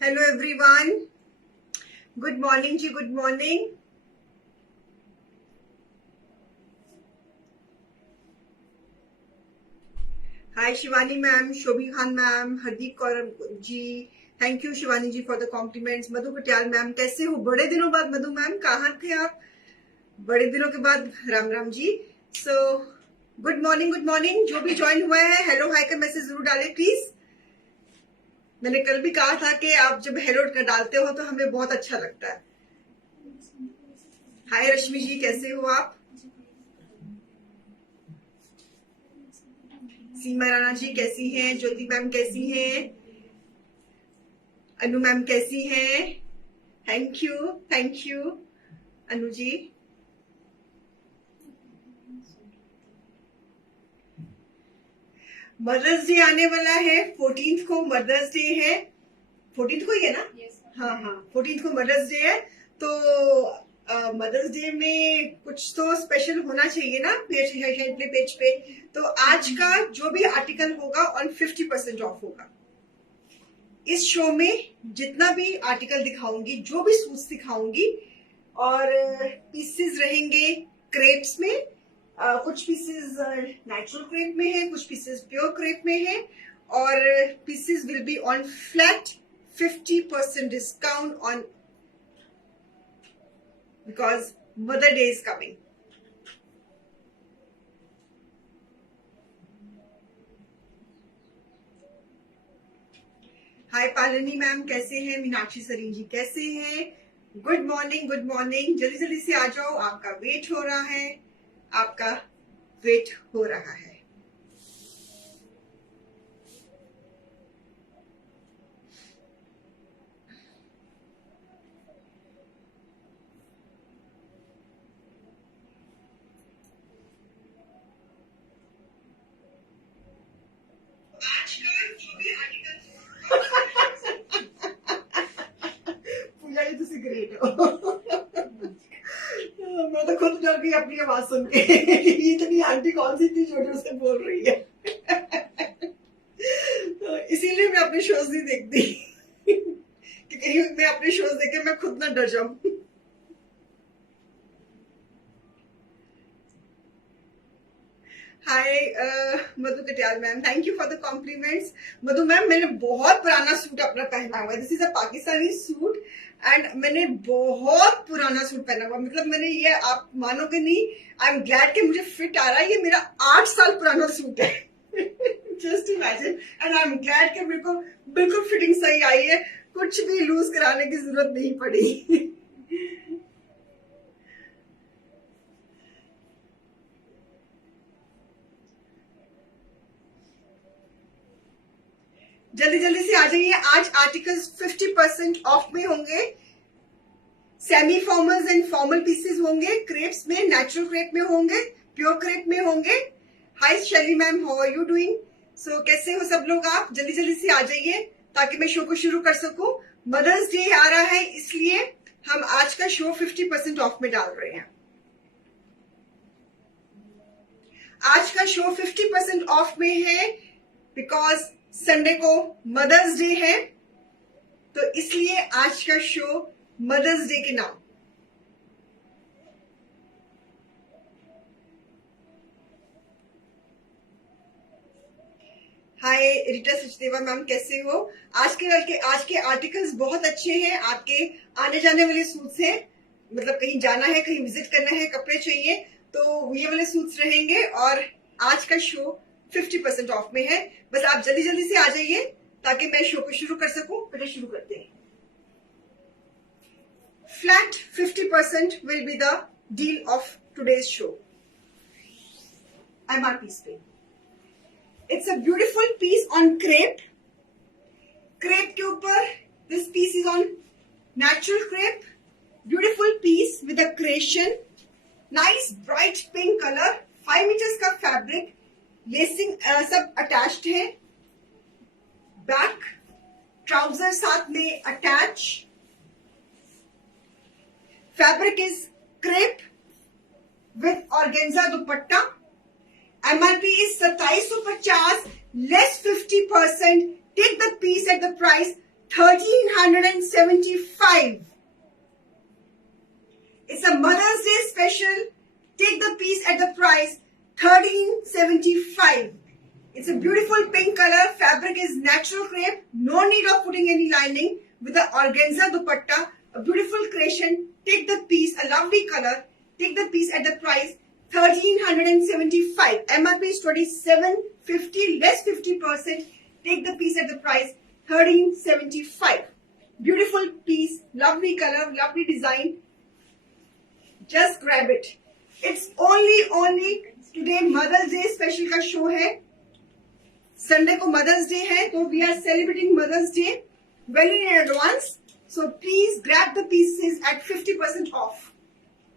Hello everyone, good morning ji, good morning. Hi Shivani ma'am, Shobhi Khan ma'am, Hardeep Kaur ji, thank you Shivani ji for the compliments. Madhu Katiyal ma'am कैसे हो? बड़े दिनों बाद मधु मैम, कहाँ थे आप? बड़े दिनों के बाद Ram Ram ji. So good morning, good morning. जो भी ज्वाइन हुआ है हेलो हाय का मैसेज जरूर डालें प्लीज। मैंने कल भी कहा था कि आप जब हेलो डालते हो तो हमें बहुत अच्छा लगता है। हाय रश्मि जी, कैसे हो आप? सीमा राणा जी कैसी हैं? ज्योति मैम कैसी हैं? अनु मैम कैसी हैं? Thank you Anu ji. Mother's Day आने वाला है, 14th को मदर्स डे है। 14th को ही है ना? हाँ हाँ, 14th को मदर्स डे है। तो मदर्स डे में कुछ तो स्पेशल होना चाहिए ना अपने पेज पे। तो आज का जो भी आर्टिकल होगा ऑन 50% ऑफ होगा। इस शो में जितना भी आर्टिकल दिखाऊंगी, जो भी सूट्स दिखाऊंगी, और पीसेस रहेंगे क्रेप्स में। कुछ पीसेस नेचुरल क्रेप में है, कुछ पीसेस प्योर क्रेप में है, और pieces will be on flat 50% discount on, because mother day is coming. Hi Palani ma'am कैसे हैं? मीनाक्षी सरीन जी कैसे हैं? Good morning, good morning. जल्दी जल्दी से आ जाओ, आपका वेट हो रहा है, आपका वेट हो रहा है। पूजा जी तुसी ग्रेट हो। मैं तो खुद डर गई अपनी आवाज सुन के कि इतनी आंटी कौन सी इतनी जोर जोर से बोल रही है। इसीलिए मैं अपने शोज नहीं देखती कि कहीं मैं अपने शोज देख के मैं खुद ना डर जाऊं। Hi Madhu Katiyal ma'am, thank you for the compliments. Madhu ma'am, मैंने बहुत पुराना सूट अपना पहना हुआ है। This is a Pakistani suit and मैंने बहुत पुराना सूट पहना हुआ, मतलब मैंने ये, आप मानोगे नहीं, आई एम ग्लैड कि मुझे फिट आ रहा है। ये मेरा 8 साल पुराना सूट है। Just imagine. And I am glad कि मेरे को बिल्कुल फिटिंग सही आई है, कुछ भी लूज कराने की जरूरत नहीं पड़ी। जल्दी जल्दी से आ जाइए। आज आर्टिकल्स 50% ऑफ में होंगे। Semi formals and formal pieces होंगे, क्रेप्स में, नेचुरल क्रेप में होंगे, प्योर क्रेप में होंगे। Hi Shaily ma'am, how are you doing? So कैसे हो सब लोग? आप जल्दी जल्दी से आ जाइए ताकि मैं शो को शुरू कर सकूं। मदर्स डे आ रहा है, इसलिए हम आज का शो 50% ऑफ में डाल रहे हैं। आज का शो 50% ऑफ में है बिकॉज संडे को मदर्स डे है, तो इसलिए आज का शो मदर्स डे के नाम। हाय रीटा सचदेवा मैम, कैसे हो? आज के आर्टिकल्स बहुत अच्छे हैं। आपके आने जाने वाले सूट्स हैं, मतलब कहीं जाना है, कहीं विजिट करना है, कपड़े चाहिए, तो ये वाले सूट्स रहेंगे। और आज का शो 50% ऑफ में है। बस आप जल्दी जल्दी से आ जाइए ताकि मैं शो को शुरू कर सकूं। पहले शुरू करते हैं। flat 50% will be the deal of today's show. MRP पे. It's a beautiful piece on crepe. Crepe के ऊपर this piece is on natural crepe. Beautiful piece with a creation. Nice bright pink color. 5 meters का fabric. Lacing सब attached है. Back trouser साथ में attach. Fabric is crepe with organza dupatta. MRP is 2750 less 50%. Take the piece at the price 1375. It's a Mother's Day special. Take the piece at the price 1375. It's a beautiful pink color. Fabric is natural crepe. No need of putting any lining. With the organza dupatta, a beautiful creation. Take the piece, a lovely color. Take the piece at the price 1375. MRP is 2750 less 50%. Take the piece at the price 1375. Beautiful piece, lovely color, lovely design. Just grab it. It's only today Mother's Day special का show है. Sunday को Mother's Day है, तो we are celebrating Mother's Day well in advance. So please grab the pieces at 50% off.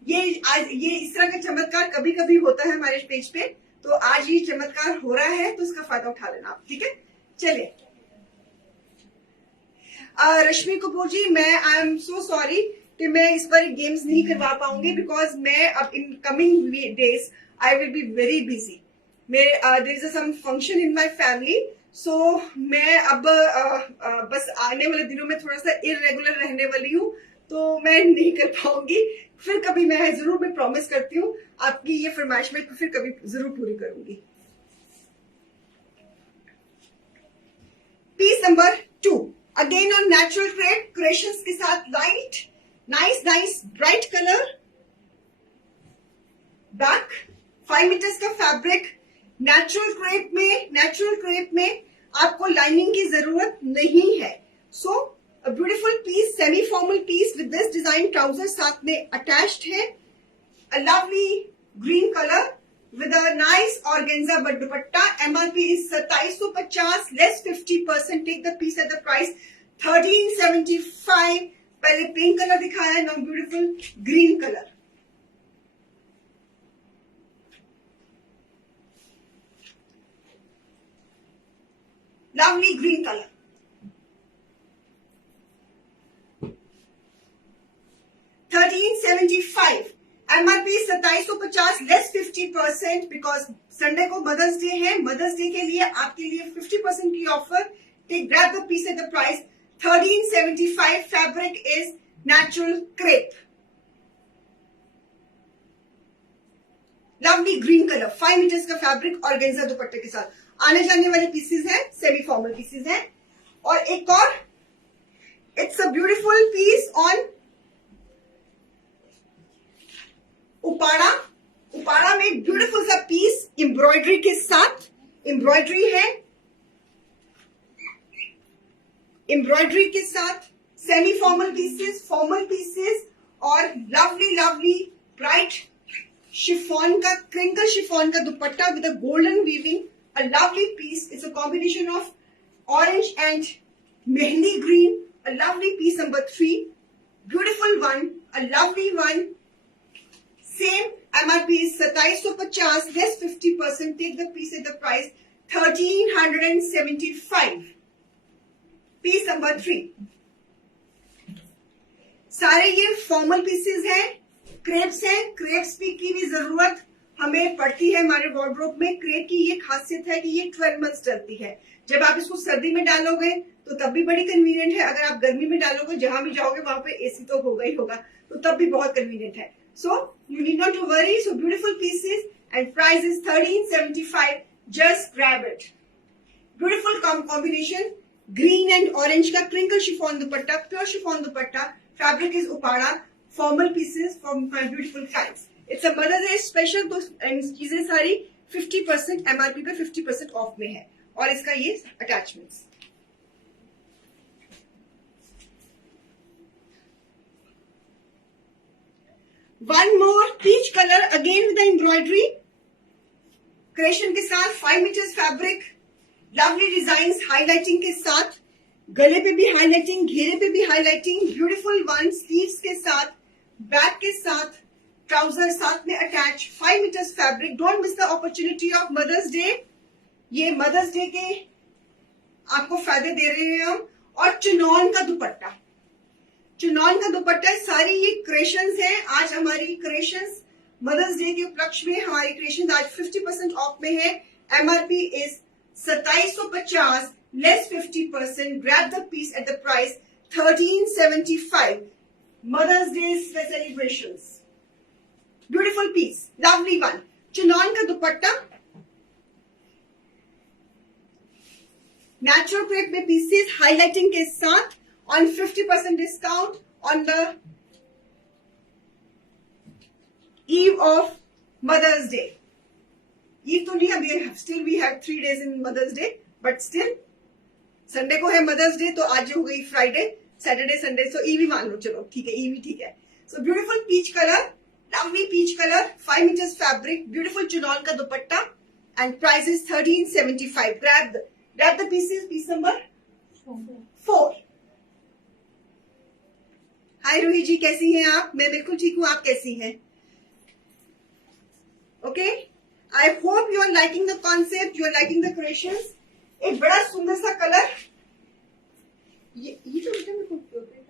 ये इस तरह का चमत्कार कभी कभी होता है हमारे पेज पे, तो आज ये चमत्कार हो रहा है, तो इसका फायदा उठा लेना आप. ठीक है, चलिए. रश्मि कपूर जी, मैं आई एम सो सॉरी कि मैं इस पर गेम्स नहीं करवा पाऊंगी, बिकॉज मैं अब in coming days I will be very busy. There is some function in my family, so मैं अब बस आने वाले दिनों में थोड़ा सा इरेगुलर रहने वाली हूँ, तो मैं नहीं कर पाऊंगी. फिर कभी मैं जरूर, मैं प्रॉमिस करती हूँ आपकी ये फरमाइश में फिर कभी जरूर पूरी करूंगी. Piece number 2 again on natural crepe creations के साथ light nice bright colour. Back 5 metres का फैब्रिक. नेचुरल क्रेप में आपको लाइनिंग की जरूरत नहीं है. So a beautiful piece, semi formal piece with this design. Trouser साथ में अटैच्ड है. A lovely green colour with a nice organza dupatta. MRP is 2750 less 50%. Take the piece at the price 1375. पहले pink colour दिखाया, now beautiful green color. Lovely green color. $1375. MRP 2750 less 50% because Sunday को Mother's Day है. Mother's Day के लिए आपके लिए 50% की offer. Take grab the piece at the price 1375. Fabric is natural crepe. Lovely green colour, 5 metres का fabric organza दुपट्टे के साथ. आने जाने वाले पीसेस हैं, सेमी फॉर्मल पीसेस हैं. और एक और, it's a beautiful piece on Uppada में ब्यूटीफुल सा पीस एम्ब्रॉयडरी के साथ. एम्ब्रॉयडरी है, एम्ब्रॉयडरी के साथ semi formal pieces, formal pieces और लवली ब्राइट शिफॉन का, क्रिंकल शिफॉन का dupatta with a golden weaving. A lovely piece. It's a combination of orange and mehndi green. A lovely piece number 3. Beautiful one, a lovely one. Same MRP is 2750 less 50%. Take the piece at the price 1375. Piece number 3. सारे ये formal pieces हैं, crabs हैं. Crabs की भी जरूरत हमें पड़ती है हमारे वार्डरोब में. क्रेप की ये खासियत है कि ये 12 मंथ्स चलती है. जब आप इसको सर्दी में डालोगे तो तब भी बड़ी कन्वीनियंट है. अगर आप गर्मी में डालोगे, जहां भी जाओगे वहां पे एसी तो होगा ही होगा, तो तब भी बहुत कन्वीनियंट है. So you need not to worry. So beautiful pieces and price is 1375. Just grab it. Beautiful combination. Green and orange का crinkle chiffon dupatta, pure chiffon dupatta. Fabric is upada. Formal pieces from my beautiful clients. It's a Mother's Day special. तो चीजें सारी 50% MRP पे 50% off में है. और इसका ये attachments. One more peach colour again with the embroidery, creation के साथ 5 metres fabric, lovely design highlighting के साथ, गले पे भी हाईलाइटिंग, घेरे पे भी हाईलाइटिंग, ब्यूटीफुल वन स्लीव्स के साथ, बैक के साथ, ट्राउजर साथ में attach, 5 metres fabric. Don't miss the opportunity of Mother's Day. ये मदर्स डे के आपको फायदे दे रहे हैं हम। और चिनॉन का दुपट्टा, चिनॉन का दुपट्टा, सारी ये क्रिएशंस हैं। आज हमारी क्रिएशंस मदर्स डे के उपलक्ष्य में हमारी क्रिएशंस आज 50% ऑफ में है। MRP is 2750 less 50%। Grab the piece at the price 1375। Mother's Day celebrations, beautiful piece, lovely one, chinon का दुपट्टा, नेचुरल क्रेप में पीसेस हाईलाइटिंग के साथ on 50% discount on the eve of Mother's Day. Eve तो नहीं, अभी still we have 3 days in Mother's Day, but still Sunday को है mother's day, तो आज हो गई फ्राइडे, सैटरडे, संडे, सो ईवी मान लो, चलो ठीक है, ईवी ठीक है। So beautiful peach colour, lovely peach colour, 5 metres fabric, beautiful chinon का dupatta and price is 1375। Grab the pieces, piece number 4। Hi Roohi ji, कैसी हैं आप? मैं बिल्कुल ठीक हूं, आप कैसी हैं? Okay, I hope you are liking the concept, you are liking the creations. एक बड़ा सुंदर सा कलर, ये जो बेटा मेरे को कर रही है,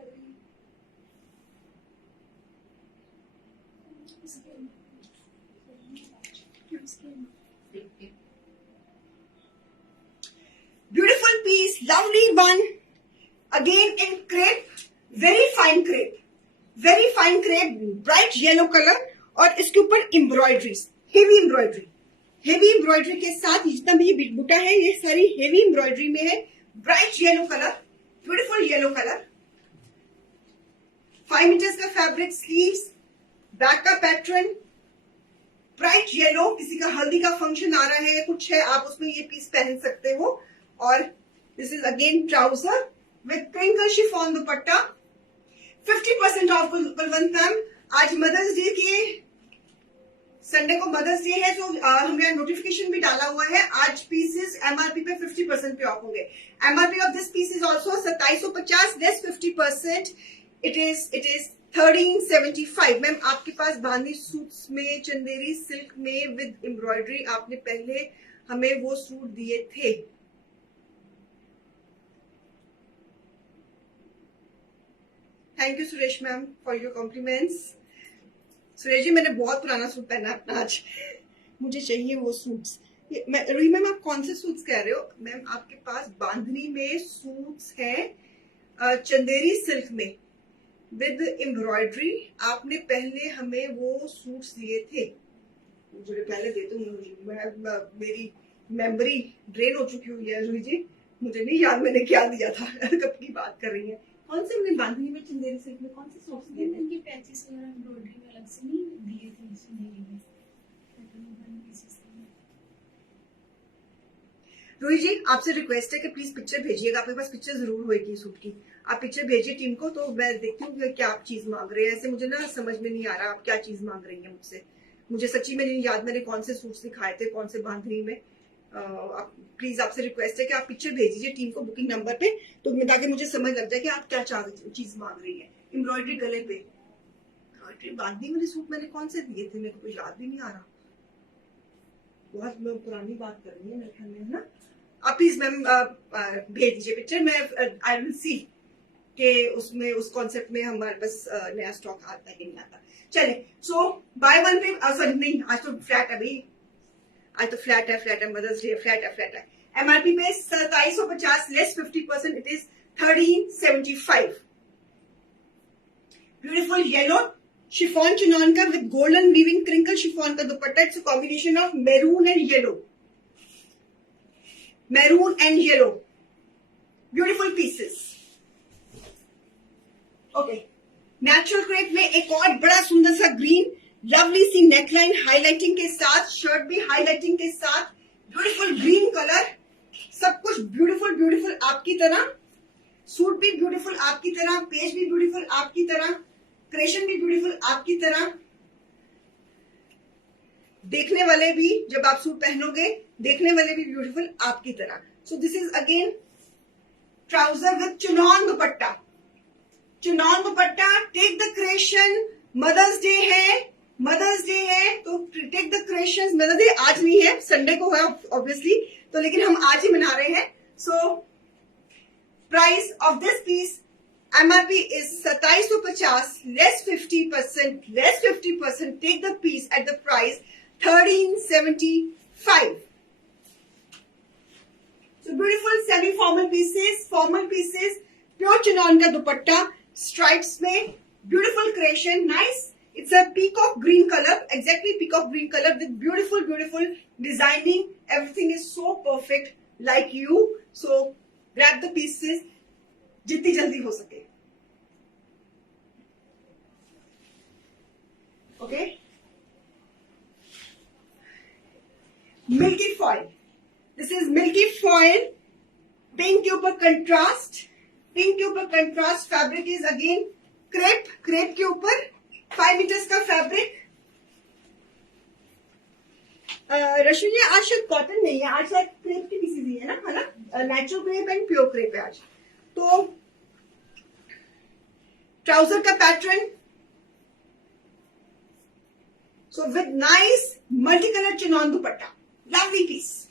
beautiful piece, lovely one, again in crepe, very fine crepe, very fine crepe, bright yellow colour, और इसके ऊपर embroideries, heavy embroidery, heavy embroidery के साथ जितना भी ये बूटा है ये सारी हेवी एम्ब्रॉयडरी में है। Bright yellow colour, beautiful yellow colour, 5 metres का फैब्रिक, स्लीव्स, बैक का पैटर्न, ब्राइट येलो, किसी का हल्दी का फंक्शन आ रहा है, कुछ है, आप उसमें ये पीस पहन सकते हो। और this is again trouser with crinkle chiffon dupatta, 50% of Kulwant ma'am. आज मदर्स डे के, संडे को मदर्स डे है, तो हमने नोटिफिकेशन भी डाला हुआ है। आज पीसेस एमआरपी पे 50% पे ऑफ होंगे। MRP of this piece is also 2750 less 50%। It is 1375। Ma'am आपके पास बांधनी सूट्स में, चंदेरी सिल्क में विद एम्ब्रॉयडरी, आपने पहले हमें वो सूट दिए थे। Thank you Suresh ma'am for your compliments. Suresh ji, मैंने बहुत पुराना सूट पहना है अपना आज, मुझे चाहिए वो सूट्स। रूही मैम, आप कौन से सूट्स कह रहे हो? मैम आपके पास बांधनी में सूट्स हैं चंदेरी सिल्क में विद एम्ब्रॉयडरी, आपने पहले हमें वो सूट्स दिए थे। मुझे पहले दे दो, मेरी मेमोरी ड्रेन हो चुकी हुई है रूही जी, मुझे नहीं याद मैंने क्या दिया था। कब की बात कर रही है? कौन से हमने बांधनी में, चंदेरी सिल्क में कौन से सूट्स दिए थे? इनकी पैचेस वगैरह एम्ब्रॉयडरी में अलग से नहीं दिए थे चंदेरी में। रूही जी, आपसे रिक्वेस्ट है कि प्लीज पिक्चर भेजिएगा, आपके पास पिक्चर जरूर होगी सूट की। आप पिक्चर भेजिए टीम को, तो मैं देखती हूँ कि क्या आप चीज मांग रहे हैं। ऐसे मुझे ना समझ में नहीं आ रहा आप क्या चीज मांग रही हैं मुझसे। मुझे सच्ची में नहीं याद मैंने कौन से सूट्स दिखाए थे, कौन से बांधनी में। प्लीज आपसे रिक्वेस्ट है कि आप पिक्चर भेज दीजिए टीम को बुकिंग नंबर पे, तो ताकि मुझे समझ लग जाए कि आप क्या चीज मांग रही है। एम्ब्रॉयडरी गले पे, एम्ब्रॉयडरी बांधनी वाले सूट मैंने कौन से दिए थे, मेरे को याद भी नहीं आ रहा। बहुत पुरानी बात कर रही है मेरे ख्याल में, है ना? आप प्लीज मैम भेज दीजिए पिक्चर, मैं आई विल सी कि उसमें उस कॉन्सेप्ट में हमारे पास नया स्टॉक आता है कि नहीं आता। चले, सो बाय वन पे, सॉरी नहीं, आज तो फ्लैट, अभी आज तो फ्लैट है, मदर्स डे फ्लैट है। एमआरपी पे 2750 less 50%, it is 1375। Beautiful yellow chiffon chinon का with golden weaving crinkle chiffon का dupatta. It's a combination of maroon and yellow, maroon and yellow, beautiful pieces. Okay, natural crepe में एक और बड़ा सुंदर सा ग्रीन, लवली सी नेकलाइन हाईलाइटिंग के साथ, शर्ट भी हाईलाइटिंग के साथ, ब्यूटीफुल ग्रीन कलर, सब कुछ ब्यूटीफुल ब्यूटीफुल आपकी तरह, सूट भी ब्यूटीफुल आपकी तरह, पेज भी ब्यूटीफुल आपकी तरह, क्रिएशन भी ब्यूटीफुल आपकी तरह। देखने वाले भी, जब आप सूट पहनोगे देखने वाले भी ब्यूटीफुल आपकी तरह. So this is again trouser with chinon dupatta. Chinon dupatta, take the creation. Mother's Day है तो take the creation. Mother's Day आज नहीं है, संडे को है ऑब्वियसली, तो लेकिन हम आज ही मना रहे हैं. So price of this piece MRP is 2750, less 50%. Take the piece at the price 1375. So beautiful semi-formal pieces, formal pieces, pure chinon का दुपट्टा, stripes में, beautiful creation, nice. It's a peacock green color, exactly peacock green color with beautiful designing. Everything is so perfect like you. So grab the pieces जितनी जल्दी हो सके. Okay, milky foil. This is milky foil. Pink के ऊपर contrast, fabric is again crepe के ऊपर 5 metres का fabric. रश्मि जी आज शायद कॉटन नहीं है, आज शायद क्रेप की पीसी हुई है ना, natural crepe and pure crepe है आज. तो ट्राउजर का pattern, so with nice multicolored chinon dupatta, lovely piece.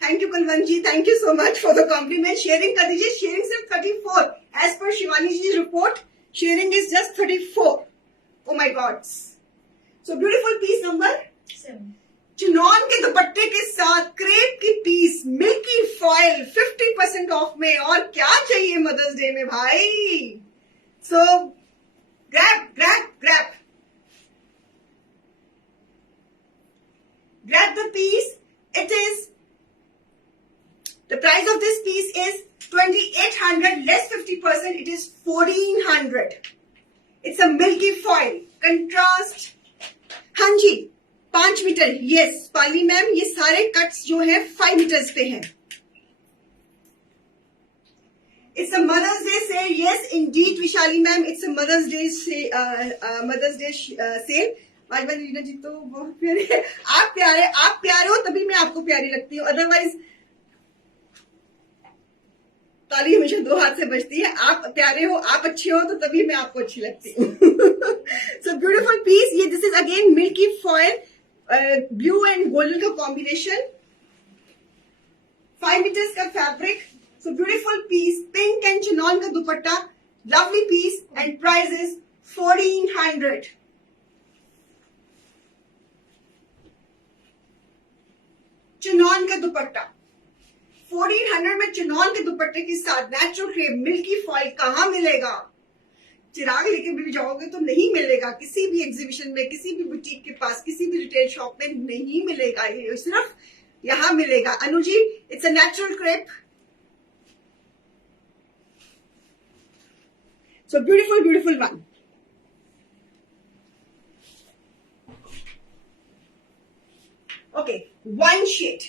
Thank you Kalwan ji, thank you so much for the compliment. Sharing कर दीजिए, sharing सिर्फ 34 as per Shivani ji report, sharing is just 34. Oh my god. So beautiful piece number 7. Chinon के दुपट्टे के साथ crepe की piece, milky foil 50% off में. और क्या चाहिए मदर्स डे में भाई. सो grab. Grab the piece. The price of this piece is 2800, less 50%. It is 1400. It's a milky foil contrast. हाँ जी, 5 मीटर. यस पाली मैम, ये सारे कट्स जो है 5 मीटर्स पे हैं. It's a Mother's Day sale. Yes, indeed, Vishali ma'am. It's a Mother's Day sale. Bajwa Reena जी तो बहुत प्यारे. आप प्यारे हो तभी मैं आपको प्यारी लगती हूँ. अदरवाइज ताली हमेशा 2 हाथ से बजती है. आप प्यारे हो, आप अच्छे हो तो तभी मैं आपको अच्छी लगती हूँ. So beautiful piece. ये this is again milky foil, blue and golden का कॉम्बिनेशन, 5 मीटर्स का fabric. So beautiful piece, pink and chinon का dupatta, lovely piece and price is 1400. Chinon का दुपट्टा 1400 में, चिनॉन के दुपट्टे के साथ नेचुरल क्रेप मिल्की फॉयल कहाँ मिलेगा. चिराग लेके भी जाओगे तो नहीं मिलेगा. किसी भी एग्जीबिशन में, किसी भी बुटीक के पास, किसी भी रिटेल शॉप में नहीं मिलेगा. ये सिर्फ यहां मिलेगा. Anuji, it's a natural crepe. So beautiful one. Okay, wine shade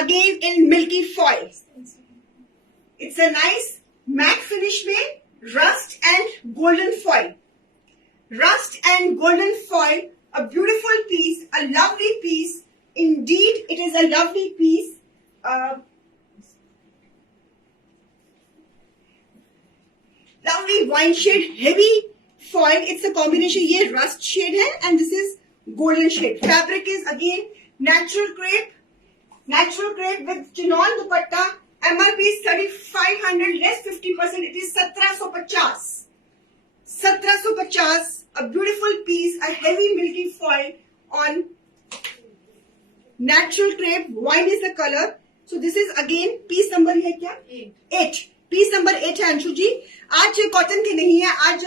again in milky foil. It's a nice matte finish में rust and golden foil. A beautiful piece, a lovely piece. Indeed, it is a lovely piece. Lovely wine shade, heavy foil. It's a combination. ये rust shade है and this is golden shade. Fabric is again natural crepe with chinon dupatta. MRP is 3500, less 50%. It is 1750. 1750. A beautiful piece, a heavy milky foil on natural crepe. Wine is the color. So this is again piece number है क्या? 8. Piece number 8 है अंशु जी. आज cotton की नहीं है, आज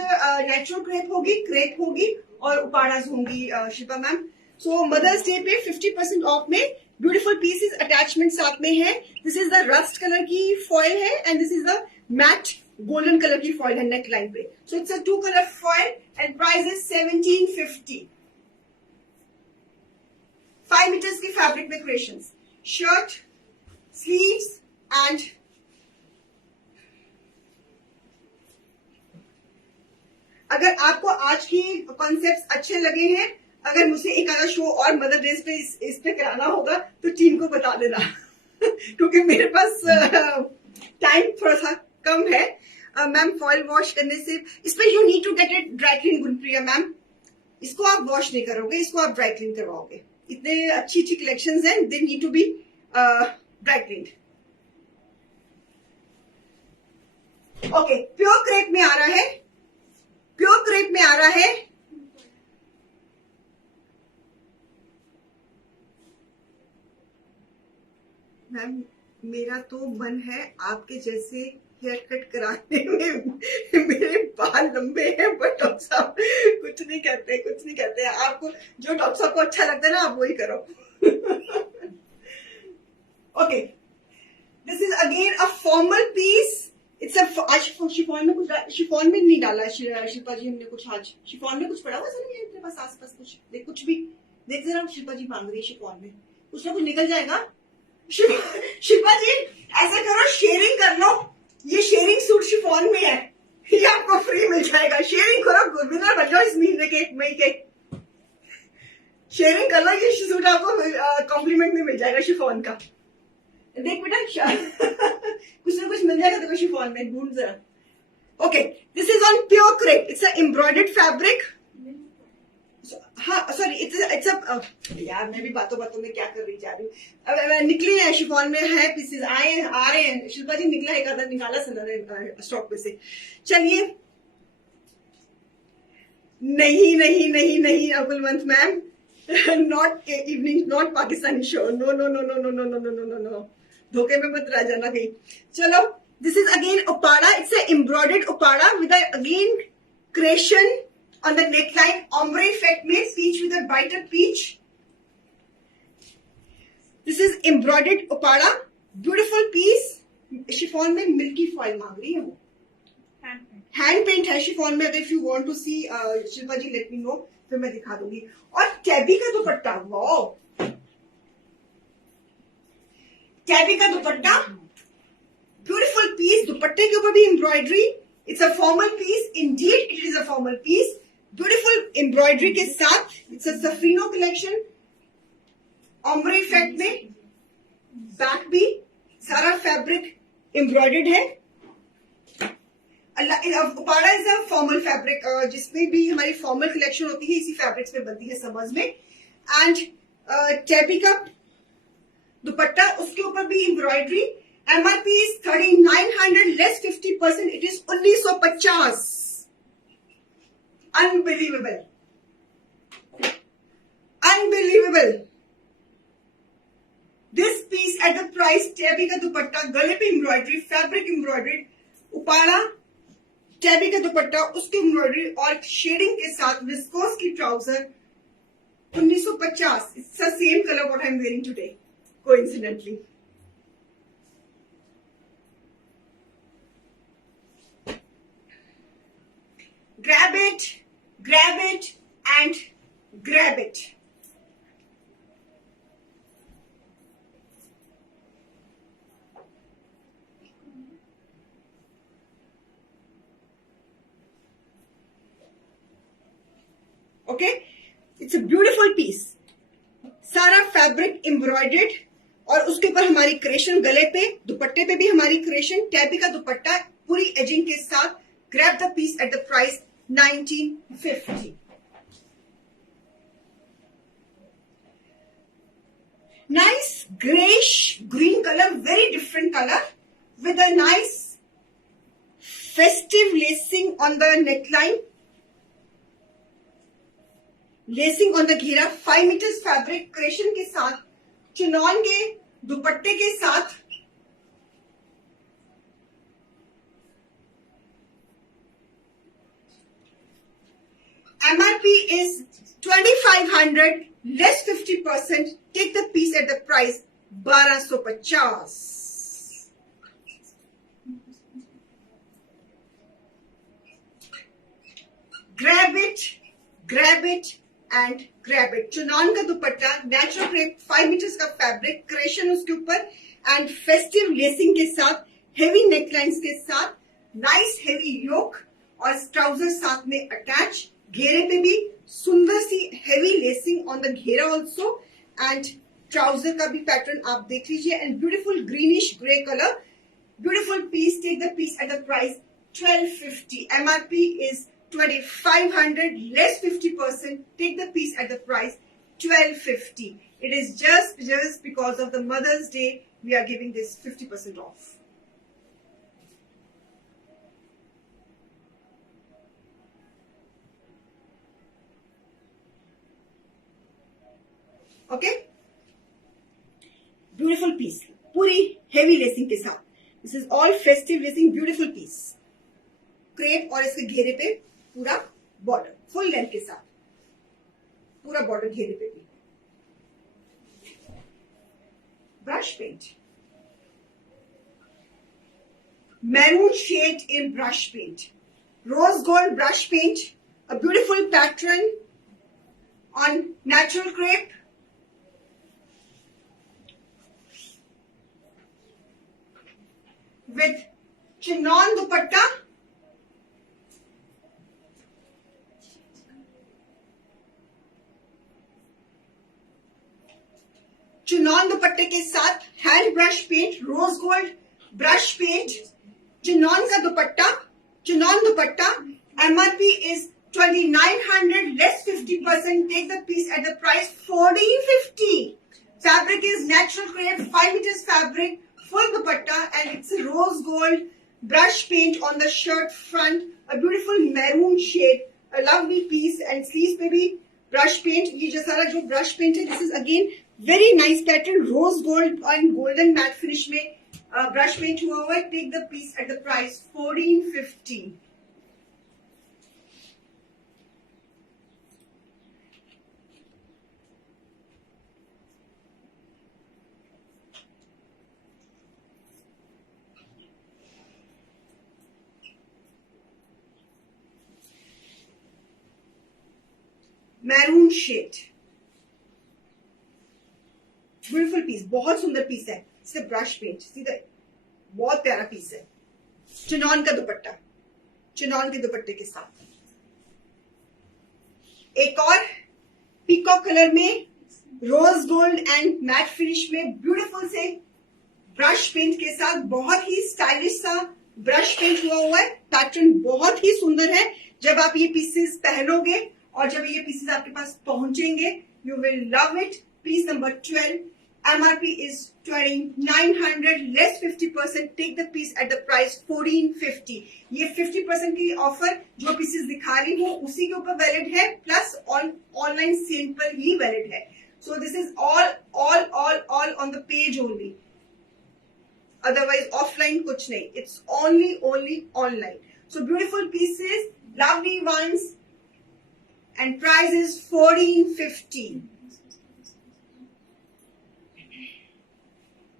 natural crepe होगी और उपाड़ास होंगी शिल्पा मैम. सो मदर्स डे पे 50% ऑफ में ब्यूटीफुल पीसेस अटैचमेंट साथ में है. This is the rust colour की फॉयल है and this is the matte golden colour की फॉयल है नेक लाइन पे. So it's a 2 colour foil and price is 1750. 5 metres की फैब्रिक में क्रिएशंस, शर्ट, स्लीव्स एंड अगर आपको आज की कॉन्सेप्ट्स अच्छे लगे हैं, अगर मुझे एक आधा शो और मदर डेज पे इस पे कराना होगा तो टीम को बता देना क्योंकि मेरे पास टाइम थोड़ा सा कम है। मैम फॉइल वॉश करने से इसमें you need to get it dry clean Gunpriya ma'am, इसको आप वॉश नहीं करोगे, इसको आप ड्राई क्लीन करवाओगे। इतने अच्छी अच्छी कलेक्शंस हैं, they need to be dry clean. Okay, pure crepe में आ रहा है, प्योर क्रेप में आ रहा है। मैम मेरा तो मन है आपके जैसे हेयर कट कराने में, मेरे बाल लंबे हैं बट डॉक्टर साहब कुछ नहीं कहते, कुछ नहीं कहते। आपको जो डॉक्टर साहब को अच्छा लगता है ना आप वही करो। Okay, this is again a formal piece. It's आज शिफॉन में कुछ, शिफॉन में नहीं डाला शिल्पा जी हमने कुछ, आज शिफॉन में कुछ पड़ा हुआ है मेरे पास आसपास कुछ देख, कुछ भी देख जरा, शिल्पा जी मांग रही है शिफॉन में कुछ ना कुछ निकल जाएगा। शिल्पा जी ऐसा करो, शेयरिंग कर लो, ये शेयरिंग सूट शिफॉन में है, ये आपको फ्री मिल जाएगा। शेयरिंग करो, विनर बन जाओ इस महीने के, मई के। शेयरिंग कर लो, ये सूट आपको कॉम्प्लीमेंट में मिल जाएगा शिफॉन का। देख बेटा कुछ ना कुछ मिल जाएगा देखो शिफॉन में, ढूंढ जरा। Okay, this is on pure crepe, it's a embroidered fabric. हाँ सॉरी, इट्स अ यार मैं भी बातों बातों में क्या कर रही जा रही हूँ। निकली है शिफॉन में है पीसेस, आए आ रहे हैं। शिल्पा जी निकला है, एक निकाला स्टॉक में से। चलिए, नहीं नहीं नहीं नहीं Akulwant ma'am, not evening, not Pakistani show, no no no no no no no no no no no, धोखे में मत रह जाना कहीं। चलो, this is again upada, it's a embroidered upada with again creation on the neckline, ombre effect में peach with a brighter peach. This is embroidered opada, beautiful piece. Chiffon में milky foil मांग रही है वो, हैंड पेंट है शिफॉन में। अगर if you want to see Shilpa ji let me know, फिर मैं दिखा दूंगी। और टैबी का दुपट्टा, वाओ, टैबी का दुपट्टा, ब्यूटीफुल पीस, दुपट्टे के ऊपर भी embroidery. It's a formal piece, indeed it is a formal piece, beautiful embroidery के साथ। It's a Safrino collection, ombre effect में, बैक भी सारा फैब्रिक एम्ब्रॉयडर्ड है। Upada is a formal fabric, जिसमें भी हमारी फॉर्मल कलेक्शन होती है इसी फैब्रिक्स में बनती है समर्स में। एंड टैबी का दुपट्टा, उसके ऊपर भी embroidery. MRP is 3900 less 50%, it is 1950। Unbelievable, unbelievable. This piece at the price, tabby का दुपट्टा, गले पे embroidery, fabric embroidery, Uppada tabby का दुपट्टा, उसकी एम्ब्रॉयडरी और शेडिंग के साथ विस्कोस की trouser, 1950। It's the same color what I'm wearing today, coincidentally. Grab it, grab it and grab it. Okay, it's a beautiful piece. सारा फैब्रिक एम्ब्रॉयडर्ड और उसके ऊपर हमारी क्रेशन, गले पे दुपट्टे पे भी हमारी क्रेशन, टैबी का दुपट्टा पूरी एजिंग के साथ। Grab the piece at the price 1950. Nice grayish green color, very different color, with a nice festive lacing on the neckline, lacing on the घेरा, 5 meters fabric creation के साथ, चिनॉन के दुपट्टे के साथ। MRP is 2500 less 50%. Take the piece at the price 1250. Grab it, grab it and grab it. चुनान का dupatta, natural crepe, 5 meters का fabric, क्रेशन उसके ऊपर एंड फेस्टिव लेसिंग के साथ, हेवी नेकलाइंस के साथ, नाइस हेवी योक और ट्राउजर साथ में अटैच। घेरे पे भी सुंदर सी हेवी लेसिंग ऑन द घेरा ऑल्सो, एंड ट्राउजर का भी पैटर्न आप देख लीजिए, and beautiful greenish grey colour, beautiful piece. Take the piece at the price 1250. MRP is 2500, less 50%. Take the piece at the price 1250. It is just because of the Mother's Day we are giving this 50% off. Okay, beautiful piece, पूरी heavy lacing के साथ. This is all festive lacing, beautiful piece. Crepe और इसके घेरे पे पूरा border full length के साथ, पूरा बॉर्डर घेरे पे भी. Brush paint, maroon shade in brush paint, rose gold brush paint, a beautiful pattern on natural crepe. With chinon dupatta, chinon दुपट्टे के साथ hand brush paint, rose gold brush paint, chinon का dupatta, chinon dupatta. MRP is 2900, less 50%. Take the piece at the price 1450. Fabric is natural crepe, 5 meters fabric, full dupatta, and it's a rose gold brush paint on the shirt front, a beautiful maroon shade, a lovely piece, and sleeves पे भी brush paint. ये जो सारा जो brush paint है, this is again very nice pattern, rose gold and golden matte finish में brush paint हुआ हुआ है. Take the piece at the price 1450. Maroon shade, beautiful piece, बहुत सुंदर पीस है. इससे ब्रश पेंट सीधा, बहुत प्यारा पीस है. चिनॉन का दुपट्टा, चिनॉन के दुपट्टे के साथ. एक और पीकॉक कलर में rose gold and matte finish में ब्यूटीफुल से ब्रश पेंट के साथ, बहुत ही स्टाइलिश सा ब्रश पेंट हुआ है. पैटर्न बहुत ही सुंदर है. जब आप ये पीसेस पहनोगे और जब ये पीसेस आपके पास पहुंचेंगे, you will love it. Piece number 12, MRP is 2900, less 50%. Take the piece at the price 1450. ये 50% की ऑफर जो पीसेस दिखा रही हूँ उसी के ऊपर वैलिड है, प्लस ऑनलाइन सेल पर ही वैलिड है. So this is all on the page only. Otherwise offline कुछ नहीं. It's only online. So beautiful pieces, lovely ones. And price is 1450.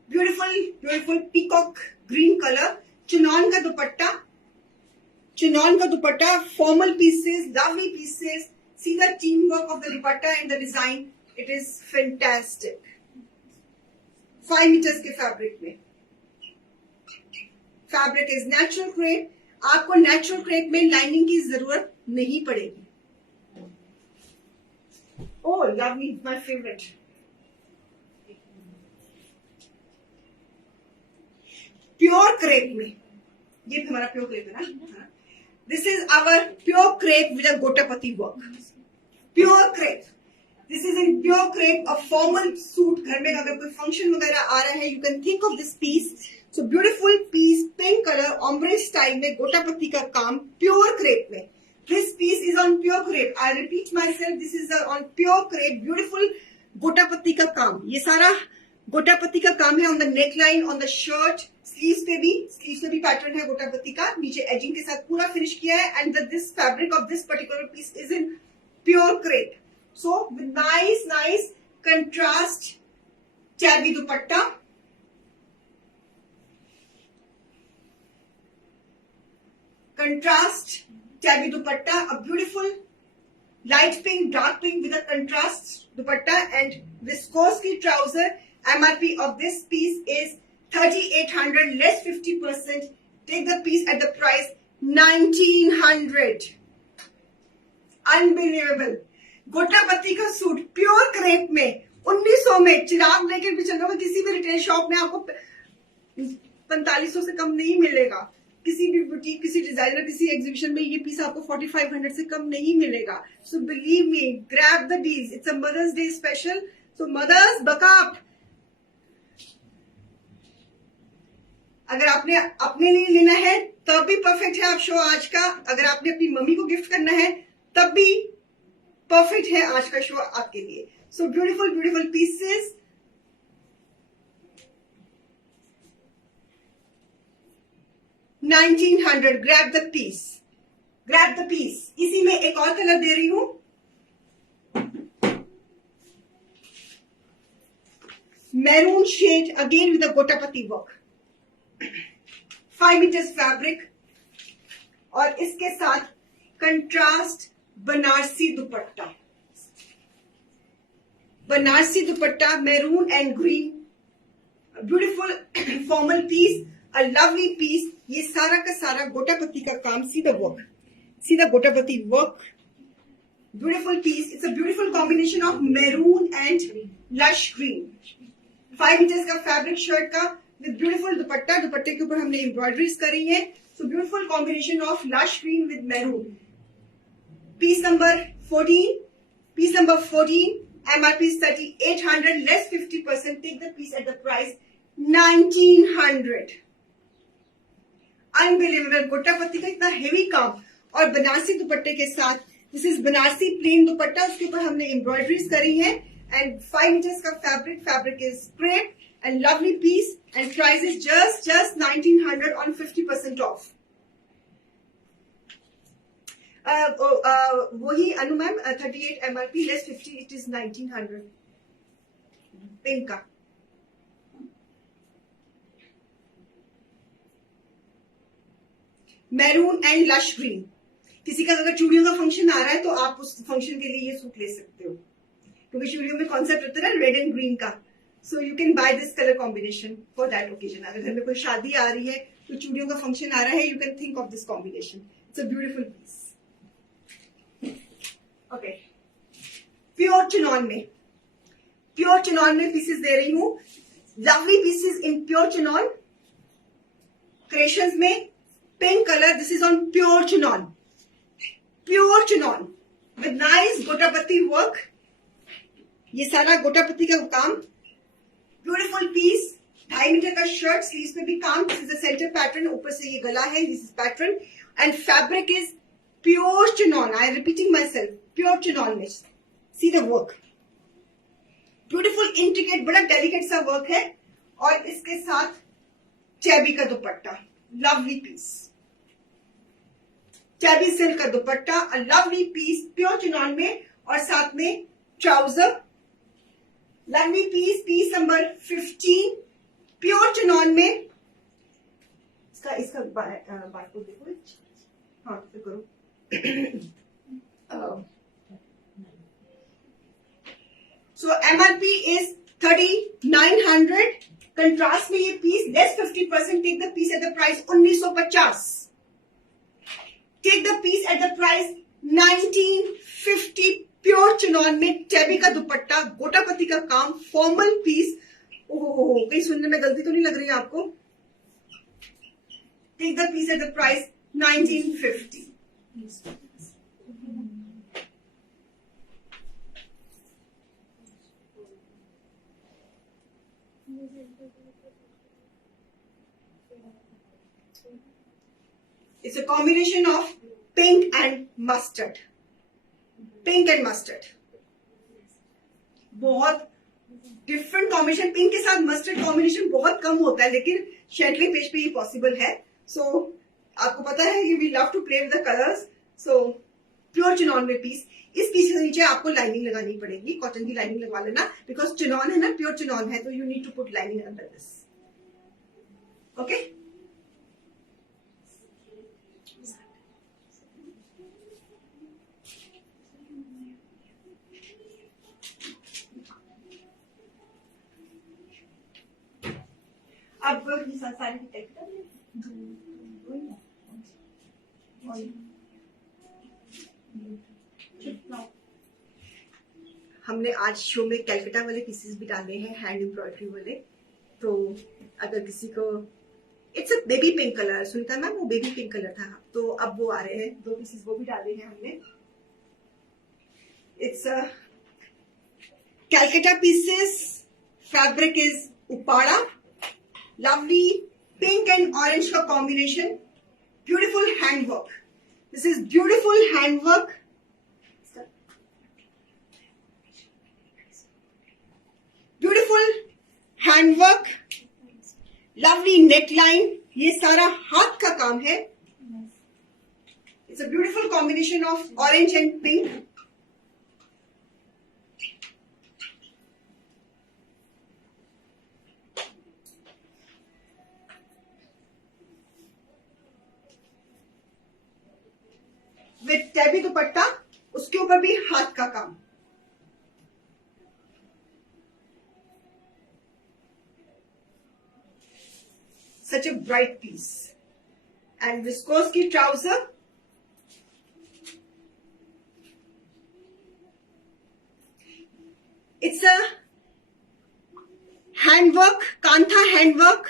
Beautiful peacock green color, chinon का dupatta, chinon का दुपट्टा, formal pieces, lovely pieces. See the teamwork of the dupatta and the design. It is fantastic. 5 meters के fabric में. Fabric is natural crepe. आपको natural crepe में lining की जरूरत नहीं पड़ेगी. Oh, lovely, my favorite. Pure crepe में, ये भी हमारा प्योर क्रेप है ना. This is our pure crepe with a gotapatti work. Pure crepe, this is in pure crepe. A formal suit, घर में अगर कोई फंक्शन वगैरह आ रहा है, you can think of this piece. So beautiful piece, pink colour, ombre style में गोटापति का काम, प्योर क्रेप में. This piece is on pure crepe. I repeat myself, this is on pure crepe. Beautiful gota patti का काम. ये सारा गोटापत्ती का काम है on the neckline, on the shirt, sleeves पे भी पैटर्न है गोटापत्ती का. नीचे एजिंग के साथ पूरा फिनिश किया है. And this fabric of this particular piece is in pure crepe. So with nice contrast tabby dupatta. Contrast tabby dupatta, a beautiful light pink, dark pink with a contrast dupatta, and viscose की trouser. MRP of this piece is 3800, less 50%. Take the piece at the price 1900. Unbelievable. Gotapatti का suit pure crepe में 1900 में, चिराग लेके भी चलोगे किसी भी retail shop में आपको 4500 से कम नहीं मिलेगा। किसी भी बुटीक, किसी डिजाइनर, किसी एग्जीबिशन में ये पीस आपको 4500 से कम नहीं मिलेगा। So believe me, grab the deals, it's a Mother's Day special. So mothers buck up. अगर आपने अपने लिए लेना है तब भी परफेक्ट है आप शो आज का। अगर आपने अपनी मम्मी को गिफ्ट करना है तब भी परफेक्ट है आज का शो आपके लिए। So beautiful beautiful pieces. $1900। Grab the piece, grab the piece. इसी में एक और कलर दे रही हूं, maroon shade, again with the gotapatti work, 5 metres fabric, और इसके साथ contrast Banarasi dupatta. Banarasi dupatta, maroon and green, beautiful formal piece, a lovely piece. ये सारा का सारा गोटापत्ती का काम, सीधा वर्क, सीधा gotapatti work, beautiful piece. It's a beautiful combination of maroon and lush green. 5 metres का फैब्रिक शर्ट का विद ब्यूटीफुल दुपट्टा। दुपट्टे के ऊपर हमने एम्ब्रॉयडरीज करी है। So beautiful combination of lush green with maroon. Piece number 14, piece number 14, MRP is 3800, less 50%. Take the piece at the price 1900. Unbelievable. Gotapatti का इतना हेवी काम और बनारसी दुपट्टे के साथ, this is Banarasi plain dupatta, उसके ऊपर हमने एम्ब्रॉयडरीज करी है एंड 5 मीटर्स का fabric. Fabric is crepe and lovely piece and price is just 1900 on 50% off. वही Anu ma'am, 38 MRP, less 50, it is 1900। Pink का मैरून एंड लश ग्रीन। किसी का अगर चूड़ियों का फंक्शन आ रहा है तो आप उस फंक्शन के लिए ये सूट ले सकते हो, क्योंकि चूड़ियों में कॉन्सेप्ट होता है ना रेड एंड ग्रीन का। So you can by this colour combination for that occasion. अगर घर में कोई शादी आ रही है, तो चूड़ियों का फंक्शन आ रहा है, you can think of this combination. It's a beautiful piece. Okay, pure chinon में, प्योर चिनॉन में पीसेस दे रही हूं, lovely pieces in pure chinon creations में। Pink colour, this is on pure chinon, pure chinon with nice gotapatti work. ये सारा गोटापत्ती का काम, ब्यूटीफुल पीस। 2.5 मीटर का शर्ट, स्लीव्स पे भी काम। This is the centre pattern, ऊपर से ये गला है, this is pattern and fabric is pure chinon. I am repeating myself, pure chinon में see the work, beautiful intricate, बड़ा डेलिकेट सा वर्क है। और इसके साथ चैबी का दुपट्टा, लवली पीस, चैबी सिल्क का dupatta, a lovely piece pure chinon में, और साथ में trouser, lovely piece. Piece number 15, pure chinon में। इसका बात को देखो, हाँ तो करो। So MRP is 3900। कंट्रास्ट में ये piece less 50%। Take the piece at the price 1950। Take the piece at the price 1950। Pure chinon में टैबी का दुपट्टा, गोटापत्ती का काम, फॉर्मल पीस। ओहो, कहीं सुनने में गलती तो नहीं लग रही है आपको? Take the piece at the price 1950। It's a combination of pink and mustard. Pink and mustard. बहुत डिफरेंट कॉम्बिनेशन। पिंक के साथ मस्टर्ड कॉम्बिनेशन बहुत कम होता है, लेकिन शेंटली पेज पे ये पॉसिबल है। सो आपको पता है you we love to play with the colours. So pure chinon में पीस। इस पीस के नीचे आपको लाइनिंग लगानी पड़ेगी, कॉटन की लाइनिंग लगवा लेना, बिकॉज चिनॉन है ना, प्योर चिनॉन है, तो you need to put lining under this. Okay, अब ये सारी टेक कर ले। हमने आज शो में कैलकाटा वाले पीसेस भी डाले हैं, हैंड एम्ब्रॉयडरी वाले। तो अगर किसी को, it's a baby pink colour, Sunita ma'am वो बेबी पिंक कलर था, तो अब वो आ रहे हैं 2 पीसेस, वो भी डाले हैं हमने। It's a Calcutta pieces, fabric is upada, lovely pink and orange का combination, beautiful handwork. This is beautiful handwork, beautiful handwork, lovely neckline, ये सारा हाथ का काम है। It's a beautiful combination of orange and pink. With टैबी दुपट्टा, उसके ऊपर भी हाथ का काम। Such a bright piece. And viscose की trouser, it's a handwork, kantha handwork.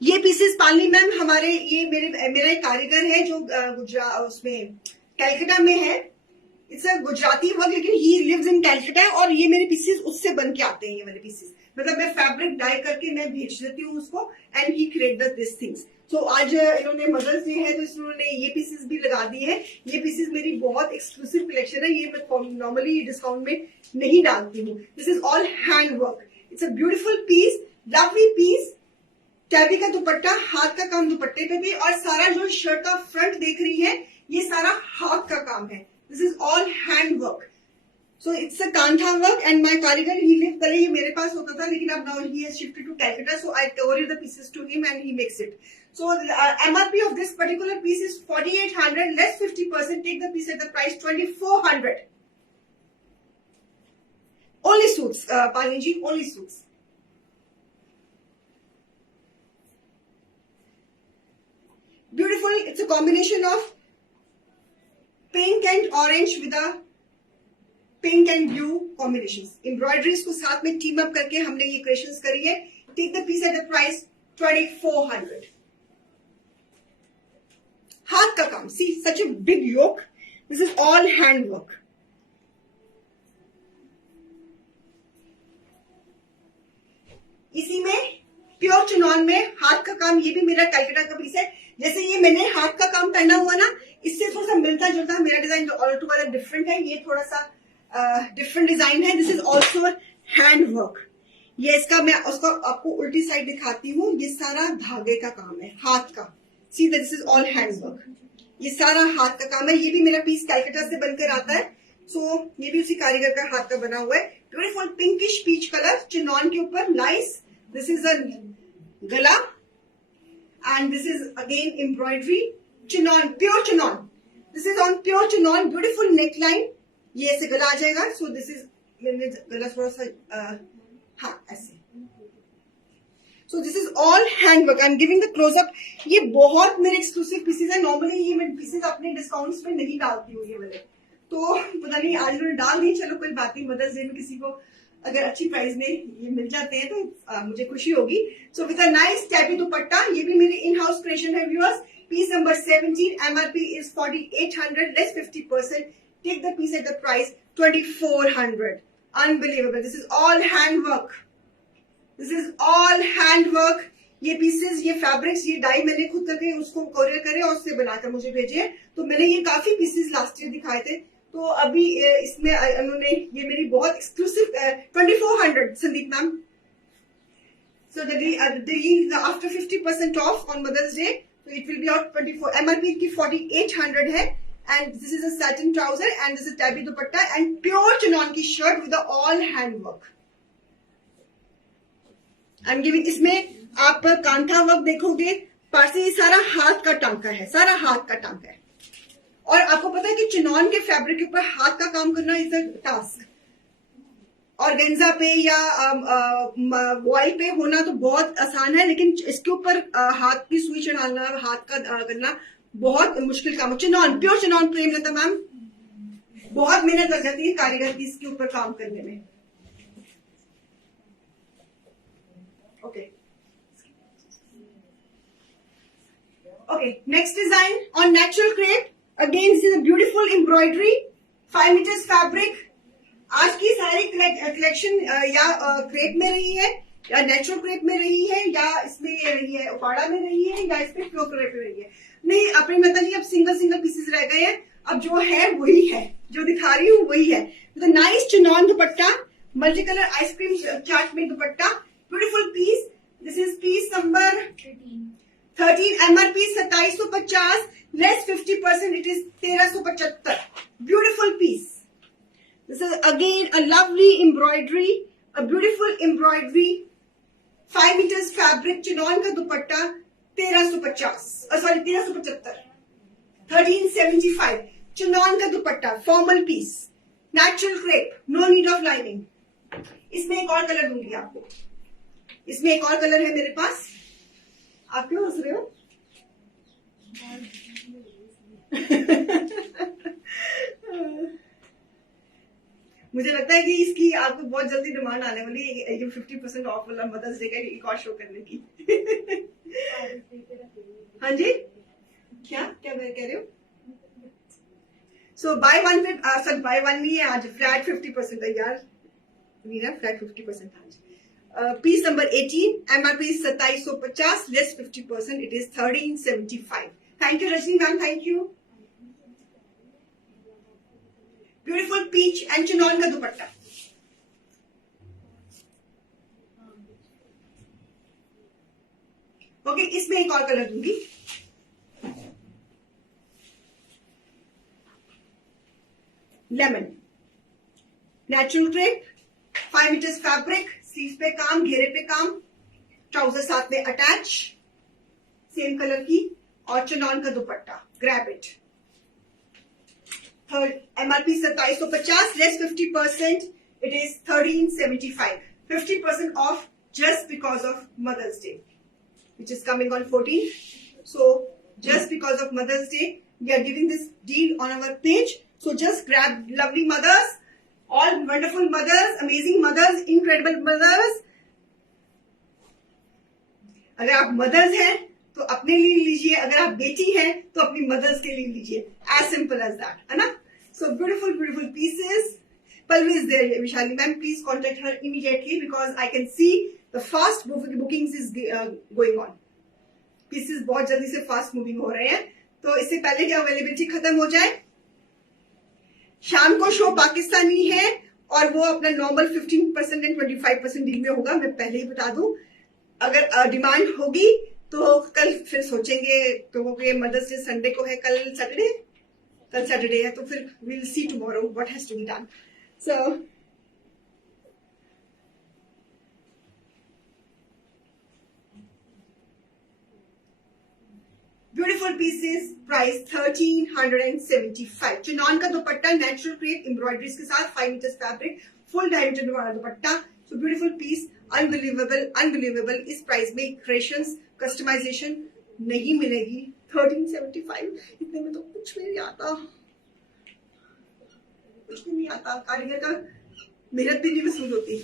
ये पीसेस पालनी मैम हमारे, ये मेरा एक कारीगर है जो गुजरात उसमें कैलकाटा में है। इट्स अ गुजराती वर्क, लेकिन ही लिव्स इन कैलकाटा, और ये मेरे पीसेस उससे बन के आते हैं। ये वाले पीसेस मतलब मैं फैब्रिक डाई करके मैं भेज देती हूँ उसको, and he create this things. So आज इन्होंने मदर्स डे है तो इन्होंने ये पीसेस भी लगा दिए हैं। ये पीसेस मेरी बहुत एक्सक्लूसिव कलेक्शन है, ये मैं नॉर्मली डिस्काउंट में नहीं डालती हूँ। This is all hand work, it's a beautiful piece, lovely piece, tabby का दुपट्टा, हाथ का काम दुपट्टे पे भी, और सारा जो शर्ट का फ्रंट देख रही है ये सारा हाथ का काम है। This is all hand work. So it's a Kantha work, and my कारीगर he lived, पहले ये मेरे पास होता था, लेकिन अब now he has shifted to Calcutta, so I ordered the pieces to him and he makes it. So MRP of this particular piece is 4,800, less 50%, take the piece at the price 2,400. Only suits, Palini ji, only suits. Beautiful, it's a combination of pink and orange with a pink and blue combination. Embroideries को साथ में team up करके हमने ये creations करी है। Take the piece at the price 2,400। हाथ का काम, see such a big yoke, this is all hand work. इसी में प्योर चिनॉन में हाथ का काम, ये भी मेरा कैलकाटा का पीस है। जैसे ये मैंने हाथ का काम करना हुआ ना, इससे थोड़ा सा मिलता जुलता मेरा डिजाइन ऑल टुगेदर डिफरेंट है, ये थोड़ा सा डिफरेंट डिजाइन है। This is also hand work. ये इसका मैं उसका आपको उल्टी साइड दिखाती हूँ, ये सारा धागे का काम है, हाथ का। See this is all hand work, ये सारा हाथ का काम है। ये भी मेरा पीस कैलकाटा से बनकर आता है, सो ये भी उसी कारीगर का हाथ का बना हुआ है। Beautiful pinkish peach colour, chinon के ऊपर, नाइस। दिस इज अ गला, and this is again embroidery, chinon, pure chinon. This is on pure chinon, beautiful neckline, ये ऐसे गला आ जाएगा। सो दिस इज, मैंने गला थोड़ा सा हाँ ऐसे। So this is all handwork. I am giving the closeup. ये बहुत मेरे एक्सक्लूसिव पीसेस है, नॉर्मली ये मैं पीसेस अपने डिस्काउंट्स में नहीं डालती हूँ ये वाले, तो पता नहीं आज उन्होंने डाल दी, चलो कोई बात नहीं। मदर्स डे में किसी को अगर अच्छी प्राइस में ये मिल जाते हैं तो मुझे खुशी होगी। So with a nice tabby dupatta, ये भी मेरी इन हाउस क्रिएशन है viewers. Piece number 17, MRP is 4,800, less 50%. Take the piece at the price 2,400. Unbelievable. This is all handwork. This is all handwork. ये पीसेस, ये फैब्रिक्स, ये die मैंने खुद करके उसको कोरियर करे और उससे बनाकर मुझे भेजे। तो मैंने ये काफी पीसेस लास्ट ईयर दिखाए थे, तो अभी इसमें उन्होंने ये मेरी बहुत exclusive 2,400 Sandeep ma'am. So after 50% off on Mother's Day, so it will be out 24. MRP की 4,800 है, and this is a satin trouser and this is tabby dupatta and pure chinon की shirt with the all hand work. I'm giving, इसमें आप kantha work देखोगे, पास ये सारा हाथ का टांका है, सारा हाथ का टांका है। और आपको पता है कि चिनॉन के फैब्रिक के ऊपर हाथ का काम करना इज अ टास्क। ऑर्गेन्जा पे या वॉइल पे होना तो बहुत आसान है, लेकिन इसके ऊपर हाथ की सुई चढ़ाना, हाथ का करना बहुत मुश्किल काम है। चिनॉन, प्योर चिनॉन प्रेम लता मैम, बहुत मेहनत लग जाती है कारीगर की इसके ऊपर काम करने में। Okay okay, next design on natural crepe. Again this is a beautiful embroidery, 5 metres fabric. आज की सारी कलेक्शन या क्रेप में रही है, या नेचुरल क्रेप में रही है, या इसमें रही है उपाड़ा में रही है, या इसमें प्योर क्रेप में रही है। नहीं अपनी माता जी, अब सिंगल सिंगल पीसेस रह गए हैं, अब जो है वही है, जो दिखा रही हूँ वही है। Nice chinon dupatta, multi colour ice cream chart में dupatta, beautiful piece. This is piece number 13, MRP 2750, less 50%, it is 1375। Beautiful piece. This is again a lovely embroidery, a beautiful embroidery, 5 metres fabric, chinon का दुपट्टा, 1375, 1375। चिनॉन का dupatta, formal piece, natural crepe, no need of lining. इसमें एक और colour दूंगी आपको, इसमें एक और कलर है मेरे पास। आप क्यों हंस रहे हो? मुझे लगता है कि इसकी आपको बहुत जल्दी डिमांड आने वाली है, ये 50% ऑफ वाला मदर्स डे का एक और शो करने की। हाँ जी, क्या क्या कह रहे हो? सो बाय वन पे सर बाय वन नहीं है आज, फ्लैट 50% है यार, मीरा फ्लैट 50% आज। Piece number 18, MRP 2750, less 50%, it is 1375। Thank you Rajni ma'am, thank you. Beautiful peach and chinon का दुपट्टा। ओके, इसमें एक और कलर दूंगी। Lemon, natural crepe, 5 metres fabric, sleeve पे काम, घेरे पे काम, ट्राउजर साथ में अटैच, सेम कलर की, और चिनॉन का दुपट्टा। Grab it. Third MRP 2750, less 50%, it is 1375। 50% of just because of Mother's Day, which is coming on 14th. So just because of Mother's Day, we are giving this deal on our page. So just grab lovely mothers, all wonderful mothers, amazing mothers, incredible mothers. अगर आप mother's हैं तो अपने लिए लीजिए, अगर आप बेटी हैं तो अपनी मदर्स के लिए लीजिए, एज सिंपल एज दैट, है ना? सो beautiful beautiful pieces. Palvi is there, Vishali ma'am. Please contact her immediately because I can see the fast bookings is going on. Pieces बहुत जल्दी से fast moving हो रहे हैं, तो इससे पहले कि अवेलेबिलिटी खत्म हो जाए। शाम को शो पाकिस्तानी है और वो अपना नॉर्मल 15% एंड 25% डील में होगा, मैं पहले ही बता दूं। अगर डिमांड होगी तो कल फिर सोचेंगे, तो मदर्स डे संडे को है, कल सैटरडे है, तो फिर we'll see tomorrow what has to be done. So beautiful pieces, price 1375। Chinon का दुपट्टा, नेचुरल क्रेप एम्ब्रॉयडरीज के साथ, 5 मीटर्स फैब्रिक, फुल डायमीटर वाला dupatta. So beautiful piece, unbelievable. इस प्राइस में क्रिएशंस, कस्टमाइजेशन नहीं मिलेगी। 1375, इतने में तो कुछ भी नहीं आता, कारीगर का मेहनत भी नहीं वसूल होती।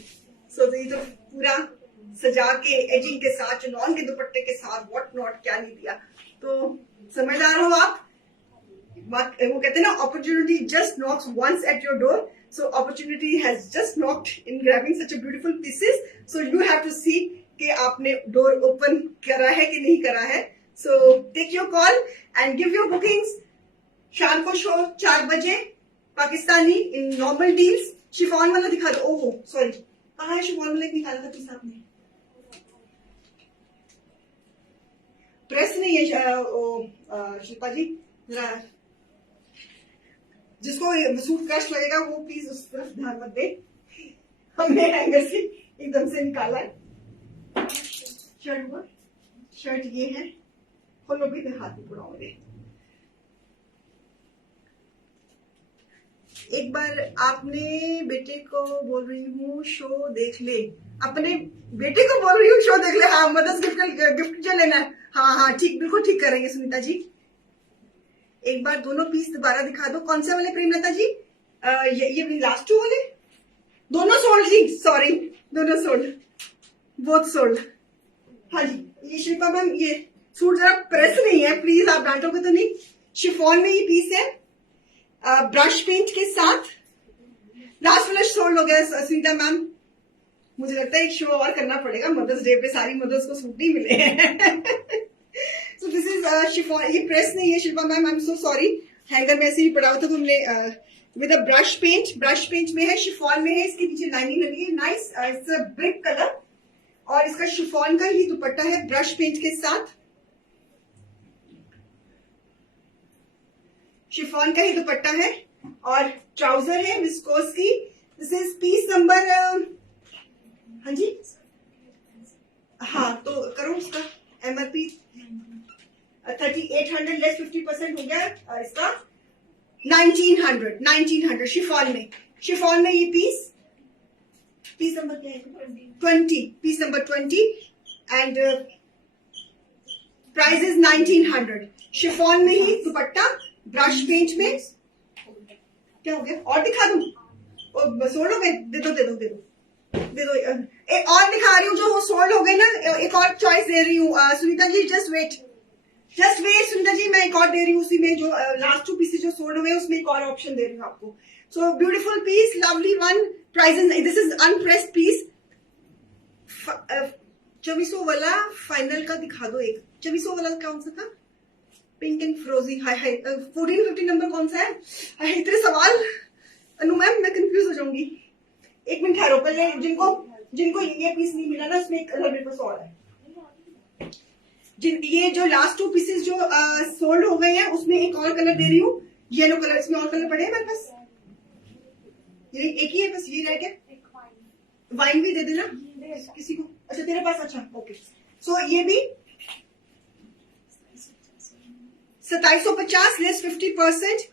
सो ये तो पूरा सजा के, एजिंग के साथ, चिनॉन के दुपट्टे के साथ, व्हाट नॉट, क्या नहीं दिया। तो समझदार हो आप। वो कहते हैं ना, opportunity just knocks once at your door. So opportunity has just knocked in grabbing such a beautiful pieces. So you have to see कि आपने डोर ओपन करा है कि नहीं करा है। So take your call and give your bookings. शाम को शो 4 बजे Pakistani in normal deals. Chiffon वाला दिखा दो। ओहो सॉरी, कहाँ है शिफॉन वाला? एक निकाला था पीस आपने, प्रेस नहीं है शिल्पा जी। जरा जिसको सूट कष्ट लगेगा वो प्लीज उस तरफ ध्यान मत दे, हमने हैंगर से एकदम से निकाला है। शर्ट ये है, खोलो भी हाथ में पूरा हो गए। एक बार आपने बेटे को बोल रही हूँ शो देख ले, अपने बेटे को बोल रही हूँ शो देख ले। हाँ, मदर्स गिफ्ट जो लेना है। हाँ ठीक, बिल्कुल ठीक करेंगे सुनीता जी। एक बार दोनों पीस दोबारा दिखा दो। कौन से वाले प्रेमलता जी? ये लास्ट टू वाले दोनों सोल्ड जी, सॉरी दोनों सोल्ड, बोथ सोल्ड। हाँ जी, ये शिल्पा मैम ये सूट जरा प्रेस नहीं है, प्लीज आप डांटोगे तो नहीं। शिफॉन में ये पीस है, ब्रश पेंट के साथ। लास्ट वाला सोल्ड हो गया सुनीता मैम, मुझे लगता है एक शो और करना पड़ेगा, मदर्स डे पे सारी मदर्स को सूट नहीं मिले हैं। सो दिस इज शिफॉन, ये प्रेस नहीं है Shilpa ma'am, I am so sorry. Hanger में ऐसे ही पड़ा हुआ था तो हमने विद अ ब्रश पेंट में है, शिफॉन में है, इसके नीचे लाइनिंग लगी है, nice, it's a brick colour. और इसका शिफॉन का ही दुपट्टा है ब्रश पेंट के साथ, शिफॉन का ही दुपट्टा है और ट्राउजर है विस्कोस की। दिस इज पीस नंबर, हाँ जी, हाँ तो करो उसका एमआरपी 3800 लेस 50% हो गया, और इसका 1900 शिफॉन में ये पीस नंबर क्या है, 20, piece number 20 and price is 1900। Chiffon में ही दुपट्टा ब्रश पेंट में। क्या हो गया, और दिखा दूं, सोल्ड हो गए, दे दो एक और दिखा रही हूँ, जो वो सोल्ड हो गए ना, एक और चॉइस दे रही हूँ सुनीता जी, जस्ट वेट सुनीता जी, मैं एक और दे रही हूँ उसी में, जो लास्ट टू पीसेज जो सोल्ड हुए उसमें एक और ऑप्शन दे रही हूँ आपको। So beautiful piece, lovely one, price, this is unpressed piece. 2400 वाला फाइनल का दिखा दो, एक 2400 वाला कौन सा था, पिंक एंड फ्रोजी, हाय 1450 नंबर कौन सा है, इतने सवाल अनु मैम, मैं कंफ्यूज हो जाऊंगी। एक मिनट ठहरो, पहले जिनको ये पीस नहीं मिला ना, उसमें एक कलर मेरे पास और है। ये जो लास्ट टू पीसेस जो सोल्ड हो गए हैं, उसमें एक और कलर दे रही हूँ, येलो कलर, इसमें और कलर पड़े हैं मेरे पास, ये एक ही है बस, ये रह गया। वाइन भी दे देना किसी को, अच्छा तेरे पास, अच्छा ओके। सो ये भी 2750 लेस 50%।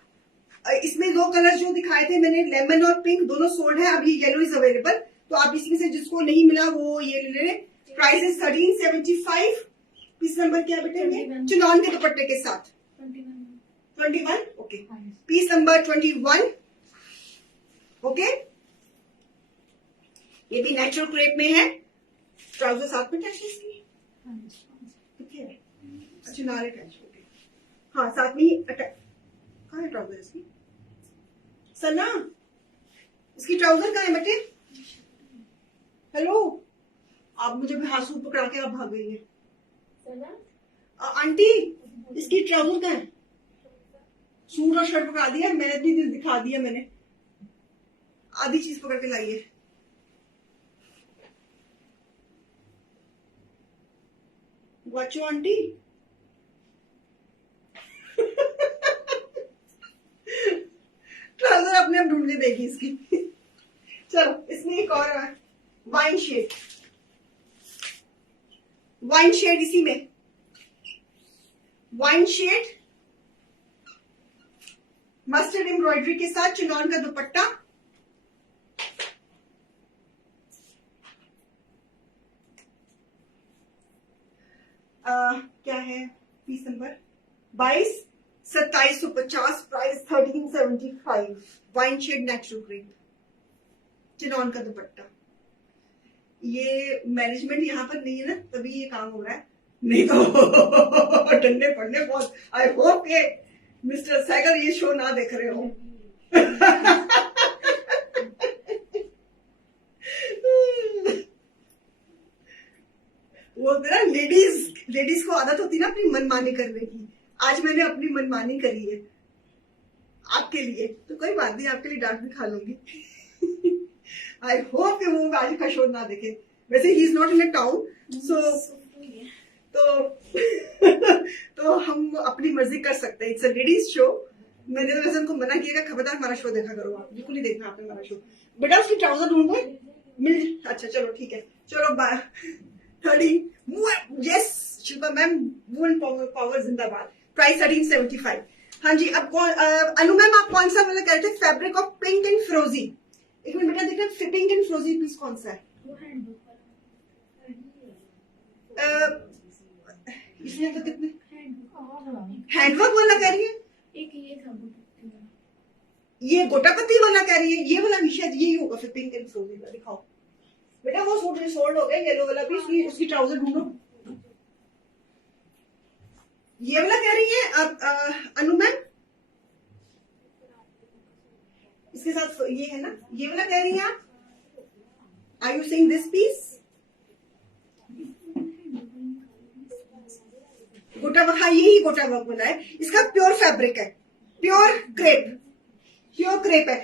इसमें दो कलर जो दिखाए थे मैंने, लेमन और पिंक, दोनों सोल्ड है, अभी येलो इज अवेलेबल, तो आप इसमें से जिसको नहीं मिला वो ये ले लें। Price is 1375। पीस नंबर क्या बेटे, चिनॉन के दुपट्टे के साथ 21, ओके, पीस नंबर 21, ओके। ये भी नेचुरल क्रेप में है, ट्राउजर साथ में अटैच है इसकी, अच्छा नारे अटैच, ओके, हाँ साथ में ही अटैच। कहाँ है ट्राउजर इसकी, सना इसकी ट्राउजर कहाँ है बेटे, हेलो, आप मुझे हाथ पकड़ा के आप भाग गई है आंटी, इसकी ट्राउजर कहाँ है, सूट और शर्ट पकड़ा दिया मैंने, इतनी दिन दिखा दिया मैंने, आधी चीज पकड़ के लाई है। वाचो आंटी, ट्राउजर अपने आप ढूंढ के देगी इसकी। चलो इसमें एक और है, वाइन शेड, इसी में वाइन शेड, मस्टर्ड एम्ब्रॉयडरी के साथ, चिनॉन का दुपट्टा, क्या है piece number 22, 2750, price 1375, wine shade natural green, chinon का दुपट्टा। ये मैनेजमेंट यहाँ पर नहीं है ना, तभी ये काम हो रहा है, नहीं तो डंडे पड़ने बहुत। आई होप के मिस्टर सैगर ये शो ना देख रहे हो। वो ना लेडीज को आदत होती है ना अपनी मनमानी करने की, आज मैंने अपनी मनमानी करी है आपके लिए, तो कोई बात नहीं, आपके लिए डांट भी खा लूंगी। आई होप कि वो आज का शो ना देखे, वैसे ही is not in a town, so तो हम अपनी मर्जी कर सकते हैं, इट्स अ लेडीज शो। मैंने तो वैसे उनको मना किया, खबरदार हमारा शो देखा करो, आप बिल्कुल नहीं देखना आपने हमारा शो। बेटा उसकी ट्राउजर ढूंढो, मिल, अच्छा चलो ठीक है, चलो 30, yes Shilpa ma'am, women power जिंदाबाद, प्राइस 1375। हाँ जी, अब अनु मैम आप कौन सा वाला कह रहे थे, फैब्रिक ऑफ पिंक एंड फ्रोजी, एक मिनट बेटा देखना, पिंक एंड फ्रोजी पीस कौन सा है, इसमें तो कितने हैंडवर्क वाला कह रही है, एक ये था ये गोटापति वाला कह रही है, ये वाला भी शायद यही होगा फिर, पिंक एंड फ्रोजी वाला। दिखाओ बेटा, वो सूट सोल्ड हो गया, येलो वाला भी, उसकी ट्राउजर ढूंढो। ये वाला कह रही है अब अनु मैम, इसके साथ ये है ना, ये वाला कह रही है आप? Are you saying this piece? Gota work, हाँ यही गोटा वर्क वाला है। इसका प्योर फैब्रिक है, प्योर क्रेप, प्योर क्रेप है।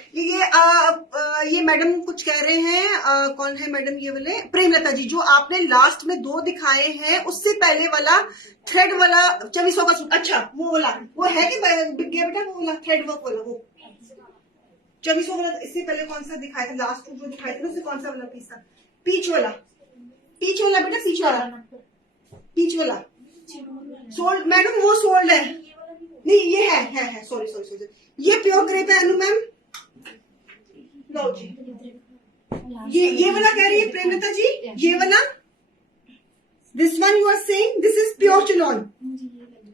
ये मैडम कुछ कह रहे हैं, कौन है मैडम ये वाले? प्रेमलता जी, जो आपने लास्ट में 2 दिखाए हैं, उससे पहले वाला थ्रेड वाला 2400 का सूट। अच्छा वो वाला, वो है कि बिक गया बेटा वो वाला थ्रेड वर्क वाला? वो 2400 वाला। इससे पहले कौन सा दिखाया था? लास्ट जो दिखाया था उससे कौन सा वाला पीस था? पीच वाला, पीच वाला बेटा, पीच वाला, पीच वाला सोल्ड मैडम, वो सोल्ड है नहीं, ये है सॉरी सॉरी सॉरी, ये प्योर क्रेप है अनु मैम। लो जी, ये वाला कह रही है प्रेमलता जी, ये वाला, this one you are saying this is pure chinon,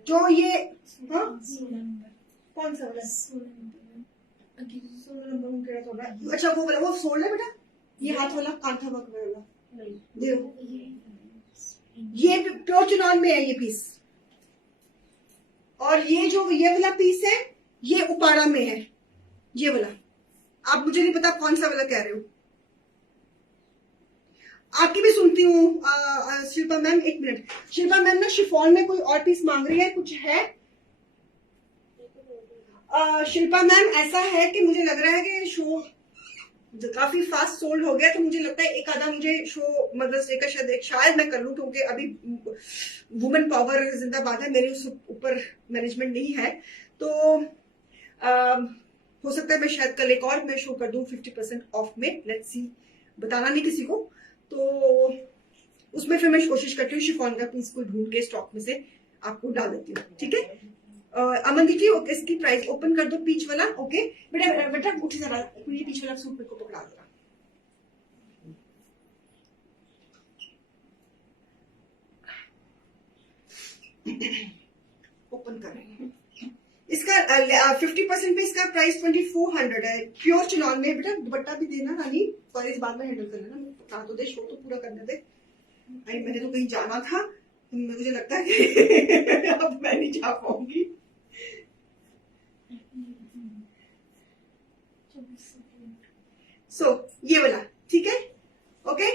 जो ये हाँ कौन सा वाला? 16 नंबर। अच्छा वो वाला, वो सोल्ड है बेटा, ये हाथ वाला कांथा वर्क वाला, देखो ये प्योर चिनॉन में है ये पीस। और ये जो ये वाला पीस है, ये उपाड़ा में है, ये वाला। आप मुझे नहीं पता कौन सा वाला कह रहे हो, आपकी भी सुनती हूँ। शिल्पा मैम एक मिनट, शिल्पा मैम ना शिफॉन में कोई और पीस मांग रही है, कुछ है? शिल्पा मैम ऐसा है कि मुझे लग रहा है कि शो काफी फास्ट सोल्ड हो गया, तो मुझे लगता है एक आधा मुझे शो मदर्स डे का शायद मैं कर लूं, क्योंकि अभी वुमेन पावर जिंदाबाद है, मेरे उस ऊपर मैनेजमेंट नहीं है, तो हो सकता है मैं शायद कल एक और मैं शो कर दूं 50% ऑफ में, लेट्स सी, बताना नहीं किसी को। तो उसमें फिर मैं कोशिश करती हूँ शिफॉन का पीस को ढूंढ के स्टॉक में से आपको डाल देती हूँ, ठीक है? अमन दीदी इसकी प्राइस ओपन कर दो, पीच वाला। ओके बेटा, बेटा उठ जरा, ये पीच वाला सूट मेरे को पकड़ा जरा। ओपन कर रहे हैं। इसका 50% पे इसका प्राइस 2400 है, प्योर चिनॉन में। बेटा दुपट्टा भी देना रानी, पर इस बार में हैंडल कर लेना, बता तो दे, शो तो पूरा करने दे। भाई मैंने तो कहीं जाना था, मुझे लगता है कि अब मैं नहीं जा पाऊंगी। ये वाला ठीक है, ओके?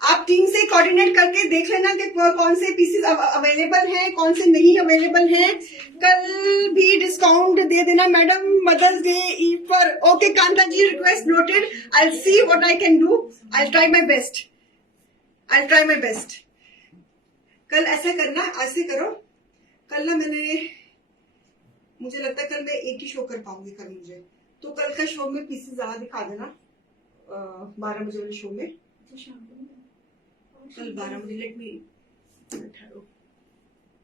आप टीम से कोऑर्डिनेट करके देख लेना कि कौन से पीसेस अवेलेबल हैं, कौन से नहीं अवेलेबल हैं। कल भी डिस्काउंट दे देना मैडम, मदर्स डे ईव पर। Okay Kanta ji, request noted, I will see what I can do, I will try my best, I will try my best. कल ऐसा करना, ऐसे करो, कल ना मुझे लगता है कल मैं एक ही शो कर पाऊंगी कल मुझे, तो कल का शो में पीसेस ज्यादा दिखा देना, 12 बजे वाले शो में। कल 12 बजे, लेट मी ठहरो,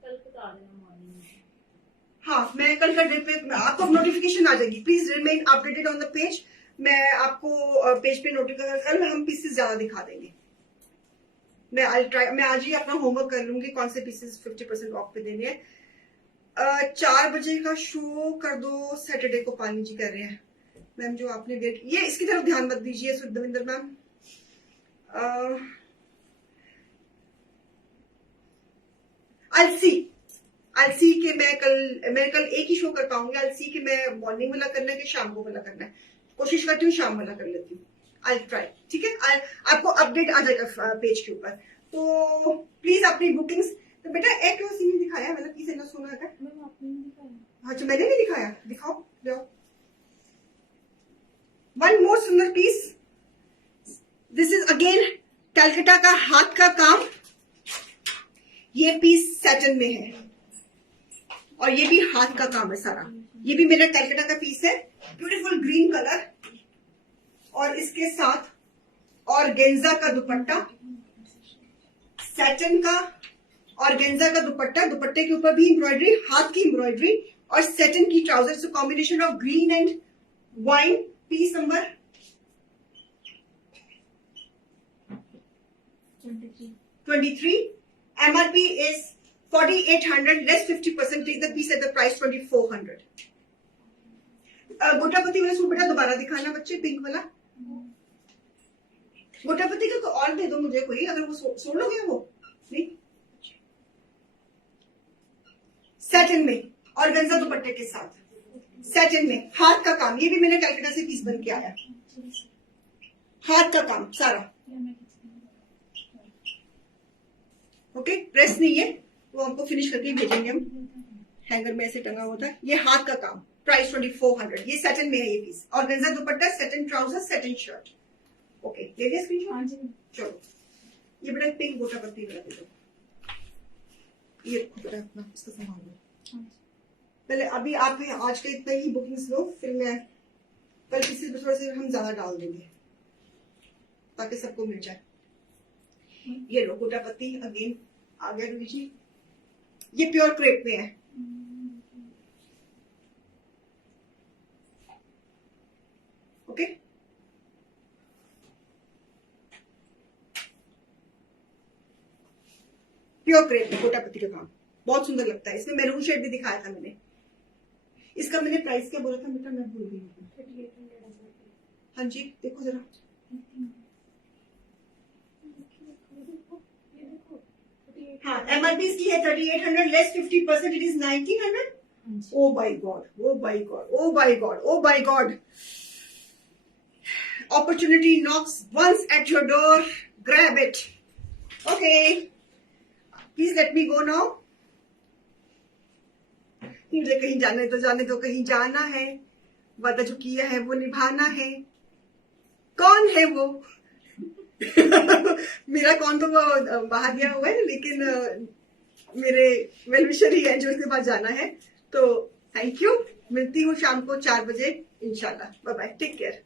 कल बता देना मॉर्निंग में। हाँ मैं कल का डे पे आपको नोटिफिकेशन आ जाएगी, please remain updated on the page. मैं आपको पेज पे नोटिफिकेशन, कल हम पीसेस ज्यादा दिखा देंगे। मैं आज ही अपना होमवर्क कर लूंगी कौन से पीसेस 50% ऑफ पे देने हैं। 4 बजे का शो कर दो सैटरडे को, पानी जी कर रहे हैं मैम, जो आपने वेट, ये इसकी तरफ ध्यान मत दीजिए सुखदविंदर मैम। I'll see कि मैं कल एक ही शो कर पाऊंगी। I'll see कि मैं मॉर्निंग वाला करना है कि शाम को वाला करना है, कोशिश करती हूँ शाम वाला कर लेती हूँ। I'll try, ठीक है? आपको अपडेट आ जाएगा पेज के ऊपर, तो प्लीज अपनी बुकिंग्स। तो बेटा एक सीन दिखाया मतलब पीस ना सुना है, अच्छा मैंने नहीं दिखाया, दिखाओ जाओ। वन मोर सुंदर piece, this is again Calcutta का हाथ का काम। ये पीस सैटन में है और ये भी हाथ का काम है सारा। ये भी मेरा कलकत्ता का पीस है, ब्यूटीफुल ग्रीन कलर, और इसके साथ ऑर्गेन्जा का दुपट्टा, सैटन का ऑर्गेन्जा का दुपट्टा, दुपट्टे के ऊपर भी एम्ब्रॉयडरी, हाथ की एम्ब्रॉयडरी, और सैटन की ट्राउजर। So combination of green and wine. Piece number 23। MRP is 4800, less 50%, take the piece at the price 2400. Gota patti वाला सूट बेटा दोबारा दिखाना बच्चे, पिंक वाला। गोटापति का और दे दो मुझे कोई, अगर वो सोड़ लोगे वो नहीं। सैटिन में और गंजा दुपट्टे के साथ, सैटिन में हाथ का काम, ये भी मैंने कलकत्ता से पीस बन के आया, हाथ का काम सारा। ओके, प्रेस नहीं है, वो हमको फिनिश करके भेजेंगे हम, हैंगर में ऐसे टंगा होता है। ये हाथ का काम, प्राइस 2400। ये सैटिन में है ये पीस, और गंजा दुपट्टा, satin trouser, satin shirt. Okay, ले लिया स्क्रीनशॉट? चलो, ये बड़ा पिंक गोटापत्ती वाला दे दो, ये रखो बेटा अपना, इसका संभाल लो पहले। अभी आप आज के इतना ही बुकिंग्स लो, फिर मैं कल किसी थोड़ा से हम ज्यादा डाल देंगे ताकि सबको मिल जाए। ये लो गोटापत्ती अगेन आ गया रूही जी, ये प्योर क्रेप में है। ओके, प्योर क्रेप में गोटापत्ती का काम बहुत सुंदर लगता है। इसमें मैरून शेड भी दिखाया था मैंने। इसका मैंने प्राइस क्या बोला था बेटा, मैं भूल गई हूँ। हाँ जी देखो जरा, हाँ एमआरपी इसकी है 3800, less 50%, it is 1900। Oh by god, oh by god, oh by god, oh by god. Opportunity knocks once at your door, grab it. Okay, please let me go now. मुझे कहीं जाना है तो जाने दो, कहीं जाना है, वादा जो किया है वो निभाना है। कौन है वो? मेरा कौन तो वो बाहर गया हुआ है, लेकिन मेरे वेलविशर ही है जो उसके पास जाना है। तो थैंक यू, मिलती हूँ शाम को 4 बजे इंशाल्लाह। Bye bye, take care.